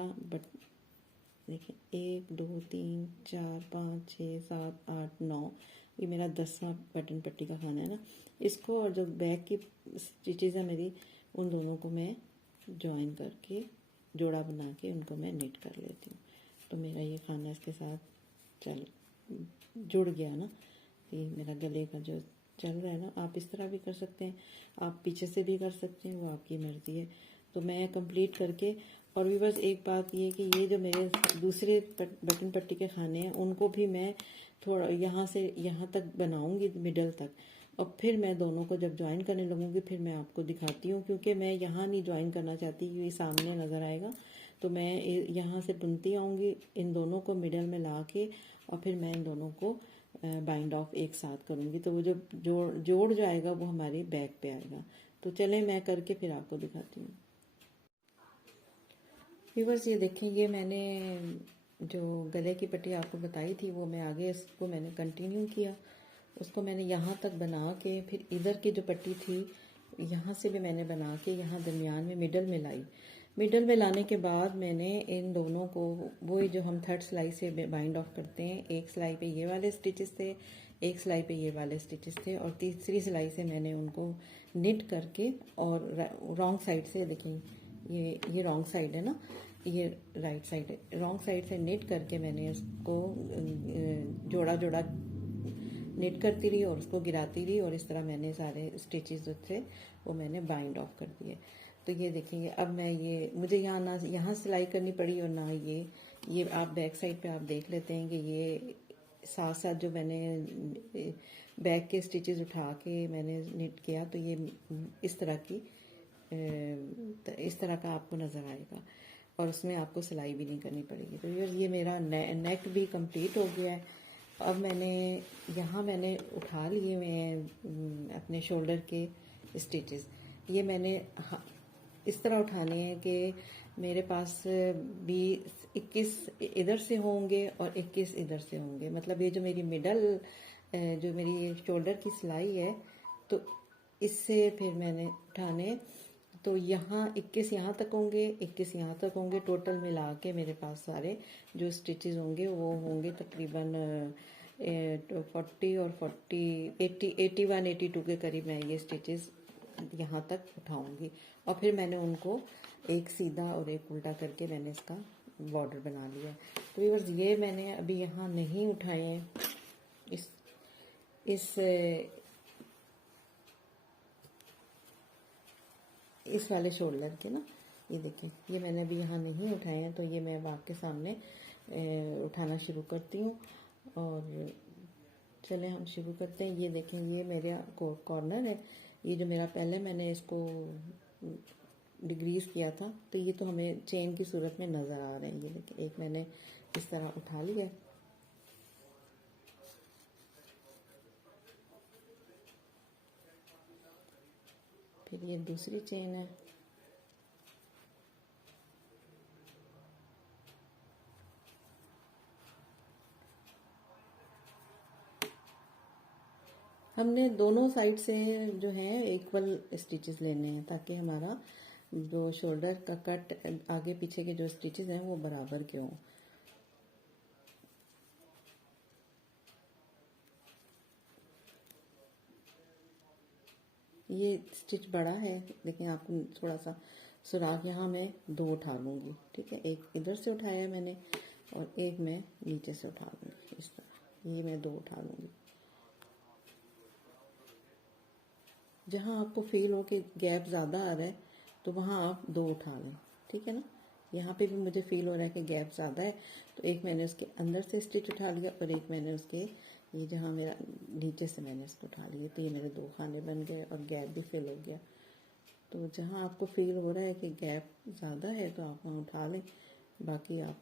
देखिए, 1 2 3 4 5 6 7 8 9, ये मेरा 10वां बटन पट्टी का खाना है ना। इसको और जो बैक की स्टिचेज़ है मेरी, उन दोनों को मैं ज्वाइन करके जोड़ा बना के उनको मैं निट कर लेती हूँ। तो मेरा ये खाना इसके साथ जुड़ गया ना। ये मेरा गले का जो चल रहा है ना, आप इस तरह भी कर सकते हैं, आप पीछे से भी कर सकते हैं, वो आपकी मर्ज़ी है। तो मैं कंप्लीट करके, और भी बस एक बात ये कि ये जो मेरे दूसरे बटन पट्टी के खाने हैं, उनको भी मैं थोड़ा यहाँ से यहाँ तक बनाऊंगी, मिडल तक, और फिर मैं दोनों को जब ज्वाइन करने लगूंगी फिर मैं आपको दिखाती हूँ, क्योंकि मैं यहाँ नहीं ज्वाइन करना चाहती, ये सामने नज़र आएगा। तो मैं यहाँ से बुनती आऊँगी, इन दोनों को मिडल में ला के, और फिर मैं इन दोनों को बाइंड ऑफ एक साथ करूँगी। तो वो जो जोड़ जो आएगा वो हमारी बैक पे आएगा। तो चलें, मैं करके फिर आपको दिखाती हूँ। व्यूअर्स, ये देखें, ये मैंने जो गले की पट्टी आपको बताई थी वो मैं आगे इसको मैंने कंटिन्यू किया, उसको मैंने यहाँ तक बना के, फिर इधर की जो पट्टी थी यहाँ से भी मैंने बना के यहाँ दरमियान में मिडल में लाई। मिडल में लाने के बाद मैंने इन दोनों को, वो जो हम थर्ड सिलाई से बाइंड ऑफ करते हैं, एक सिलाई पे ये वाले स्टिचेस थे, एक सिलाई पे ये वाले स्टिचेस थे और तीसरी सिलाई से मैंने उनको निट करके और रॉन्ग साइड से देखें, ये रॉन्ग साइड है ना, ये राइट साइड है, रॉन्ग साइड से निट करके मैंने इसको जोड़ा जोड़ा निट करती रही और उसको गिराती रही और इस तरह मैंने सारे स्टिचेस जो थे वो मैंने बाइंड ऑफ कर दिए। तो ये देखेंगे अब मैं ये मुझे यहाँ ना यहाँ सिलाई करनी पड़ी और ना ये आप बैक साइड पे आप देख लेते हैं कि ये साथ साथ जो मैंने बैक के स्टिचेस उठा के मैंने निट किया तो ये इस तरह की इस तरह का आपको नज़र आएगा और उसमें आपको सिलाई भी नहीं करनी पड़ेगी। तो ये मेरा नेक भी कंप्लीट हो गया है। अब मैंने उठा लिए मैं अपने शोल्डर के स्टिचेस। ये मैंने इस तरह उठाने हैं कि मेरे पास भी 21 इधर से होंगे और 21 इधर से होंगे। मतलब ये जो मेरी मिडल जो मेरी शोल्डर की सिलाई है तो इससे फिर मैंने उठाने तो यहाँ 21 यहाँ तक होंगे, 21 यहाँ तक होंगे। टोटल मिला के मेरे पास सारे जो स्टिचेस होंगे वो होंगे तकरीबन 40 और 40 80 81 82 के करीब मैं ये स्टिचेस यहाँ तक उठाऊंगी और फिर मैंने उनको एक सीधा और एक उल्टा करके मैंने इसका बॉर्डर बना लिया। तो व्यूअर्स ये मैंने अभी यहाँ नहीं उठाए हैं इस वाले शोल्डर के ना, ये देखें ये मैंने अभी यहाँ नहीं उठाए हैं। तो ये मैं अब आपके सामने उठाना शुरू करती हूँ और चलें हम शुरू करते हैं। ये देखें ये मेरा कॉर्नर है, ये जो मेरा पहले मैंने इसको डिग्रीज किया था तो ये तो हमें चेन की सूरत में नज़र आ रहे हैं। ये देखें एक मैंने इस तरह उठा लिया, फिर ये दूसरी चेन है, हमने दोनों साइड से जो है इक्वल स्टिचेस लेने हैं ताकि हमारा जो शोल्डर का कट आगे पीछे के जो स्टिचेस हैं वो बराबर के हों। ये स्टिच बड़ा है लेकिन आपको थोड़ा सा सुराख यहाँ मैं 2 उठा लूँगी, ठीक है। एक इधर से उठाया मैंने और एक मैं नीचे से उठा लूँगी, इस तरह ये मैं 2 उठा लूँगी। जहाँ आपको फील हो कि गैप ज़्यादा आ रहा है तो वहाँ आप 2 उठा लें, ठीक है ना। यहाँ पे भी मुझे फील हो रहा है कि गैप ज़्यादा है तो एक मैंने उसके अंदर से स्टिच उठा लिया और एक मैंने उसके ये जहाँ मेरा नीचे से मैंने इसको उठा लिया। तो ये मेरे 2 खाने बन गए और गैप भी फिल हो गया। तो जहाँ आपको फील हो रहा है कि गैप ज़्यादा है तो आप वहाँ उठा लें, बाकी आप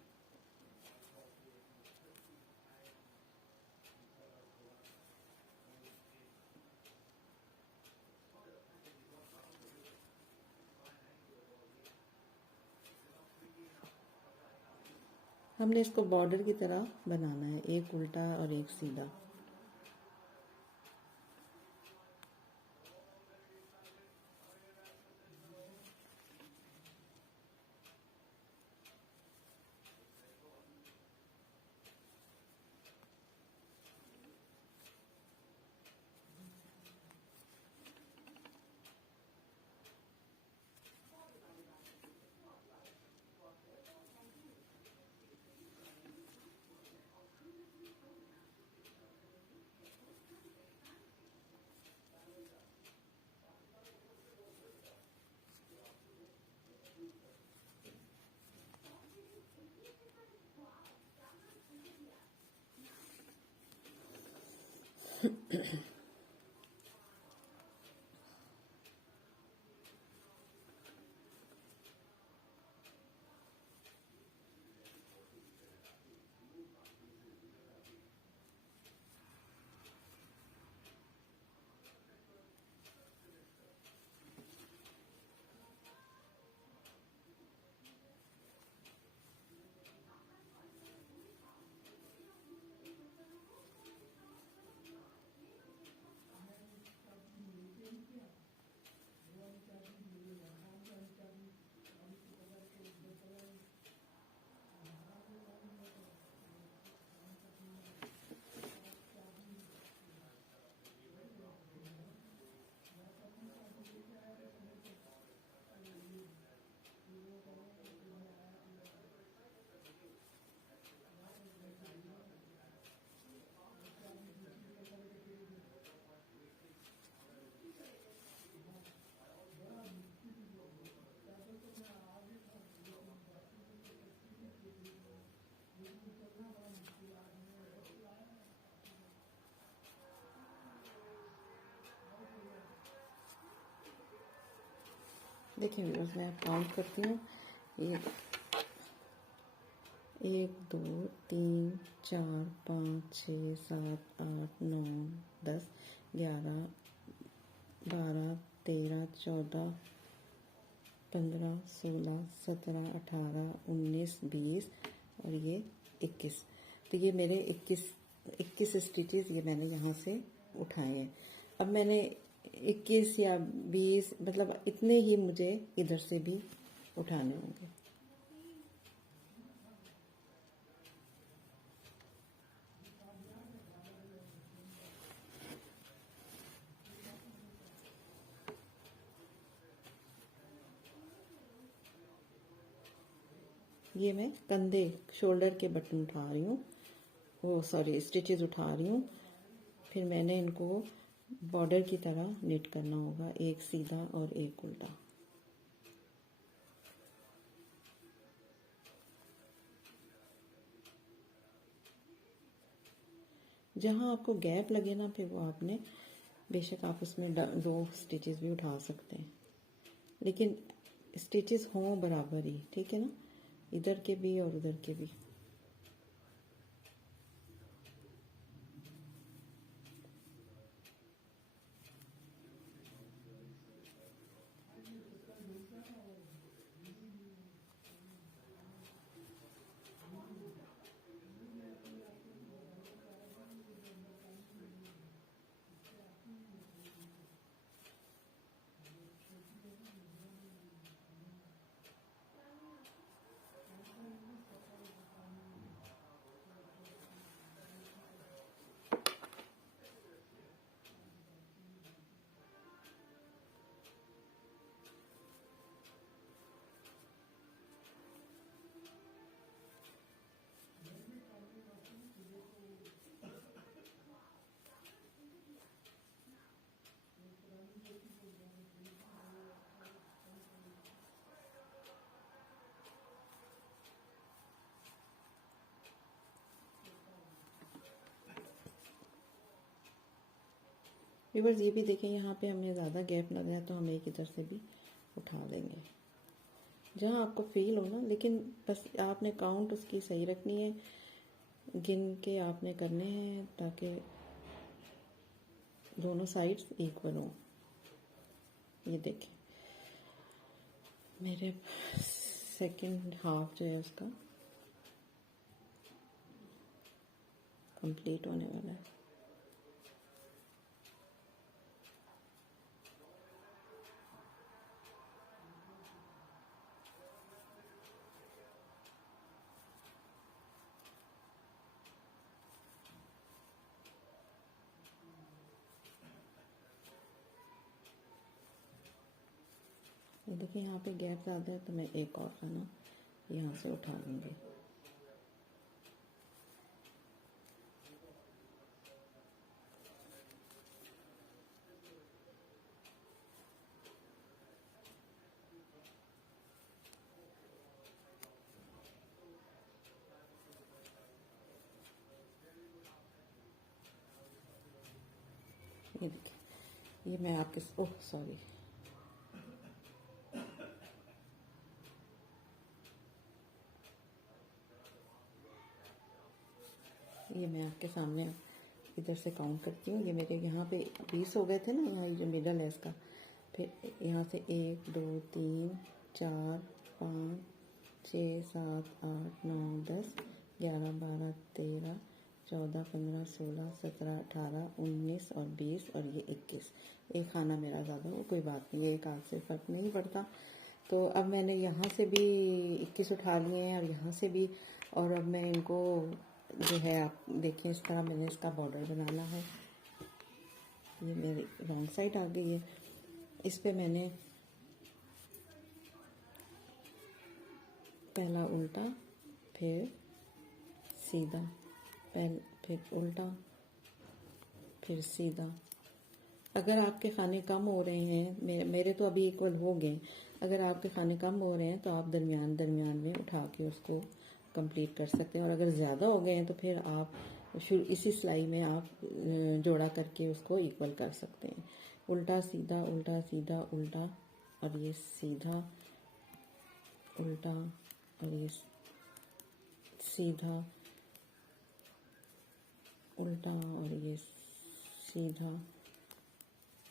हमने इसको बॉर्डर की तरह बनाना है, एक उल्टा और एक सीधा। देखिए व्यूअर्स, मैं काउंट करती हूँ। ये 1 2 3 4 5 6 7 8 9 10 11 12 13 14 15 16 17 18 19 20 और ये 21। तो ये मेरे 21 स्टिचेस ये मैंने यहाँ से उठाए हैं। अब मैंने 21 या 20 मतलब इतने ही मुझे इधर से भी उठाने होंगे। ये मैं कंधे शोल्डर के बटन उठा रही हूँ, वो सॉरी स्टिचेस उठा रही हूँ। फिर मैंने इनको बॉर्डर की तरह निट करना होगा, एक सीधा और एक उल्टा। जहाँ आपको गैप लगे ना, फिर वो आपने बेशक आप उसमें 2 स्टिचेस भी उठा सकते हैं, लेकिन स्टिचेस हों बराबर ही, ठीक है ना, इधर के भी और उधर के भी। व्यूअर्स ये भी देखें, यहाँ पे हमें ज़्यादा गैप ना गया तो हम एक इधर से भी उठा देंगे, जहाँ आपको फील हो ना। लेकिन बस आपने काउंट उसकी सही रखनी है, गिन के आपने करने हैं ताकि दोनों साइड्स इक्वल हो। ये देखें मेरे सेकंड हाफ जो है उसका कंप्लीट होने वाला है। ये देखिए यहाँ पे गैप ज़्यादा है तो मैं एक और खाना यहाँ से उठा लूँगी। ये देखिए, ये मैं आपके ओह सॉरी, ये मैं आपके सामने इधर से काउंट करती हूँ। ये मेरे यहाँ पे 20 हो गए थे ना, यहाँ ये जो मिडल है इसका। फिर यहाँ से 1 2 3 4 5 6 7 8 9 10 11 12 13 14 15 16 17 18 19 और 20 और ये 21। एक खाना मेरा ज़्यादा हो, कोई बात नहीं, एक आध से फर्क नहीं पड़ता। तो अब मैंने यहाँ से भी 21 उठा लिए हैं और यहाँ से भी। और अब मैं इनको जो है, आप देखिए इस तरह मैंने इसका बॉर्डर बनाना है। ये मेरी रॉन्ग साइड आ गई है, इस पे मैंने पहला उल्टा, फिर सीधा, फिर उल्टा, फिर सीधा। अगर आपके खाने कम हो रहे हैं, मेरे तो अभी इक्वल हो गए, अगर आपके खाने कम हो रहे हैं तो आप दरमियान दरमियान में उठा के उसको कंप्लीट कर सकते हैं। और अगर ज़्यादा हो गए हैं तो फिर आप शुरू इसी सिलाई में आप जोड़ा करके उसको इक्वल कर सकते हैं। उल्टा सीधा उल्टा सीधा उल्टा और ये सीधा उल्टा और ये सीधा उल्टा और ये सीधा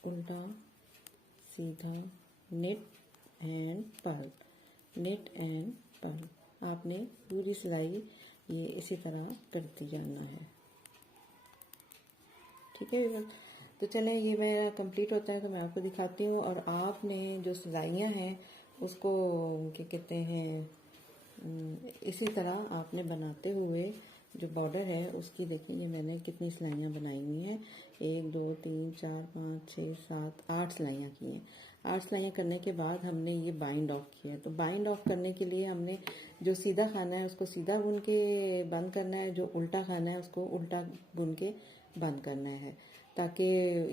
उल्टा सीधा, net and pearl, net and pearl. आपने पूरी सिलाई ये इसी तरह करती जाना है। ठीक है व्यूअर्स, तो चलें ये मेरा कंप्लीट होता है तो मैं आपको दिखाती हूँ। और आपने जो सिलाइयाँ हैं उसको क्या कहते हैं, इसी तरह आपने बनाते हुए जो बॉर्डर है उसकी देखिए ये मैंने कितनी सिलाइयाँ बनाई हुई हैं। 1 2 3 4 5 6 7 8 सिलाइयाँ की हैं। 8 सिलाइयाँ करने के बाद हमने ये बाइंड ऑफ किया है। तो बाइंड ऑफ करने के लिए हमने जो सीधा खाना है उसको सीधा बुन के बंद करना है, जो उल्टा खाना है उसको उल्टा बुन के बंद करना है, ताकि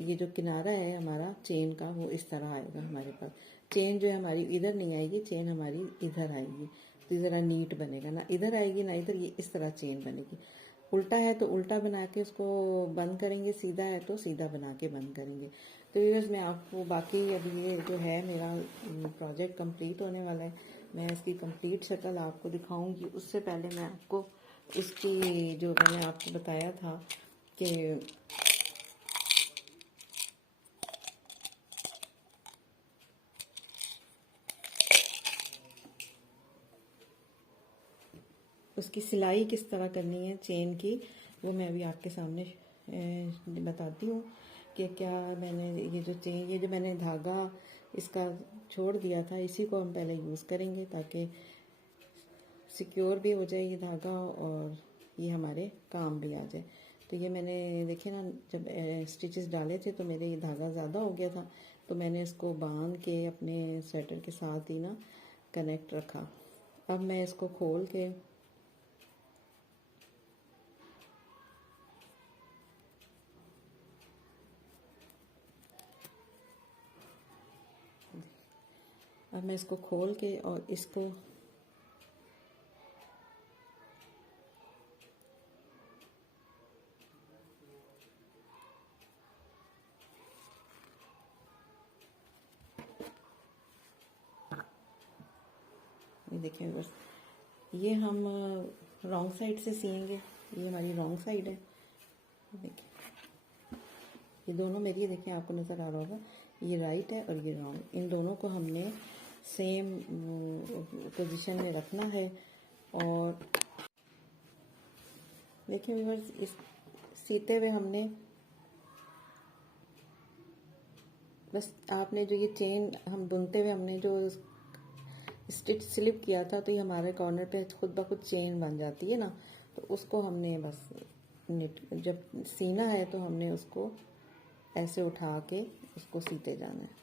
ये जो किनारा है हमारा चेन का वो इस तरह आएगा हमारे पास। चेन जो है हमारी इधर नहीं आएगी, चेन हमारी इधर आएगी, तो ज़रा नीट बनेगा, ना इधर आएगी ना इधर, ये इस तरह चेन बनेगी। उल्टा है तो उल्टा बना के उसको बंद करेंगे, सीधा है तो सीधा बना के बंद करेंगे। तो व्यूअर्स मैं आपको बाकी अभी ये जो है मेरा प्रोजेक्ट कंप्लीट होने वाला है, मैं इसकी कंप्लीट शक्ल आपको दिखाऊंगी। उससे पहले मैं आपको इसकी जो मैंने आपको बताया था कि उसकी सिलाई किस तरह करनी है चेन की, वो मैं अभी आपके सामने बताती हूँ कि क्या मैंने ये जो चेन, ये जो मैंने धागा इसका छोड़ दिया था, इसी को हम पहले यूज़ करेंगे ताकि सिक्योर भी हो जाए ये धागा और ये हमारे काम भी आ जाए। तो ये मैंने देखे ना, जब स्टिचेस डाले थे तो मेरे ये धागा ज़्यादा हो गया था, तो मैंने इसको बांध के अपने स्वेटर के साथ ही ना कनेक्ट रखा। अब मैं इसको खोल के खोल के और इसको ये देखें बस, ये हम रॉन्ग साइड से सिएंगे। ये हमारी रॉन्ग साइड है, देखिए ये दोनों मेरी, देखें आपको नज़र आ रहा होगा, ये राइट है और ये रॉन्ग। इन दोनों को हमने सेम पोजीशन में रखना है। और देखिए व्यूअर्स, इस सीते हुए हमने बस, आपने जो ये चेन हम बुनते हुए हमने जो स्टिच स्लिप किया था, तो ये हमारे कॉर्नर पे खुद ब खुद चेन बन जाती है ना, तो उसको हमने बस निट, जब सीना है तो हमने उसको ऐसे उठा के उसको सीते जाना है।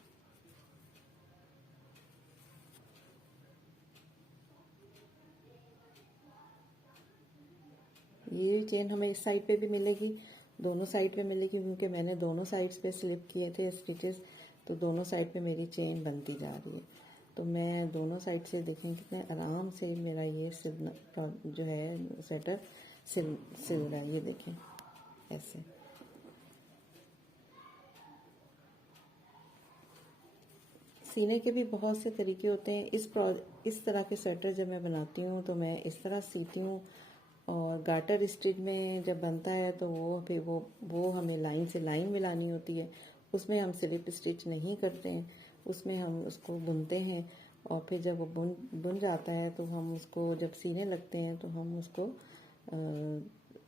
ये चेन हमें इस साइड पे भी मिलेगी, दोनों साइड पे मिलेगी, क्योंकि मैंने दोनों साइड्स पे स्लिप किए थे स्टिचेस, तो दोनों साइड पे मेरी चेन बनती जा रही है। तो मैं दोनों साइड से देखें कितने आराम से मेरा ये सिल जो है स्वेटर सिल रहा है, ये देखें ऐसे। सीने के भी बहुत से तरीके होते हैं। इस तरह के स्वेटर जब मैं बनाती हूँ तो मैं इस तरह सीती हूँ, और गार्टर स्टिच में जब बनता है तो वो फिर वो हमें लाइन से लाइन मिलानी होती है, उसमें हम स्लिप स्टिच नहीं करते हैं, उसमें हम उसको बुनते हैं। और फिर जब वो बुन जाता है तो हम उसको जब सीने लगते हैं तो हम उसको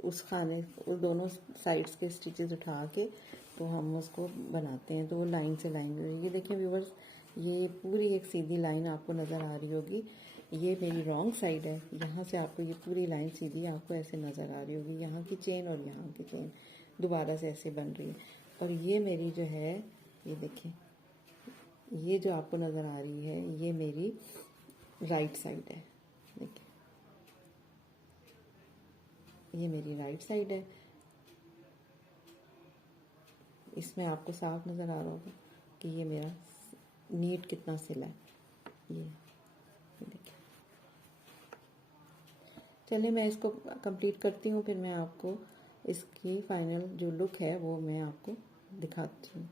उस खाने, उस दोनों साइड्स के स्टिचेस उठा के तो हम उसको बनाते हैं, तो वो लाइन से लाइन। ये देखिए व्यूवर्स, ये पूरी एक सीधी लाइन आपको नज़र आ रही होगी। ये मेरी रॉन्ग साइड है, यहाँ से आपको ये पूरी लाइन सीधी आपको ऐसे नज़र आ रही होगी, यहाँ की चेन और यहाँ की चेन दोबारा से ऐसे बन रही है। और ये मेरी जो है, ये देखिए, ये जो आपको नज़र आ रही है ये मेरी राइट साइड है, देखिए ये मेरी राइट साइड है। इसमें आपको साफ नज़र आ रहा होगा कि ये मेरा नीट कितना सिला है, ये देखिए। चलिए मैं इसको कंप्लीट करती हूँ, फिर मैं आपको इसकी फाइनल जो लुक है वो मैं आपको दिखाती हूँ।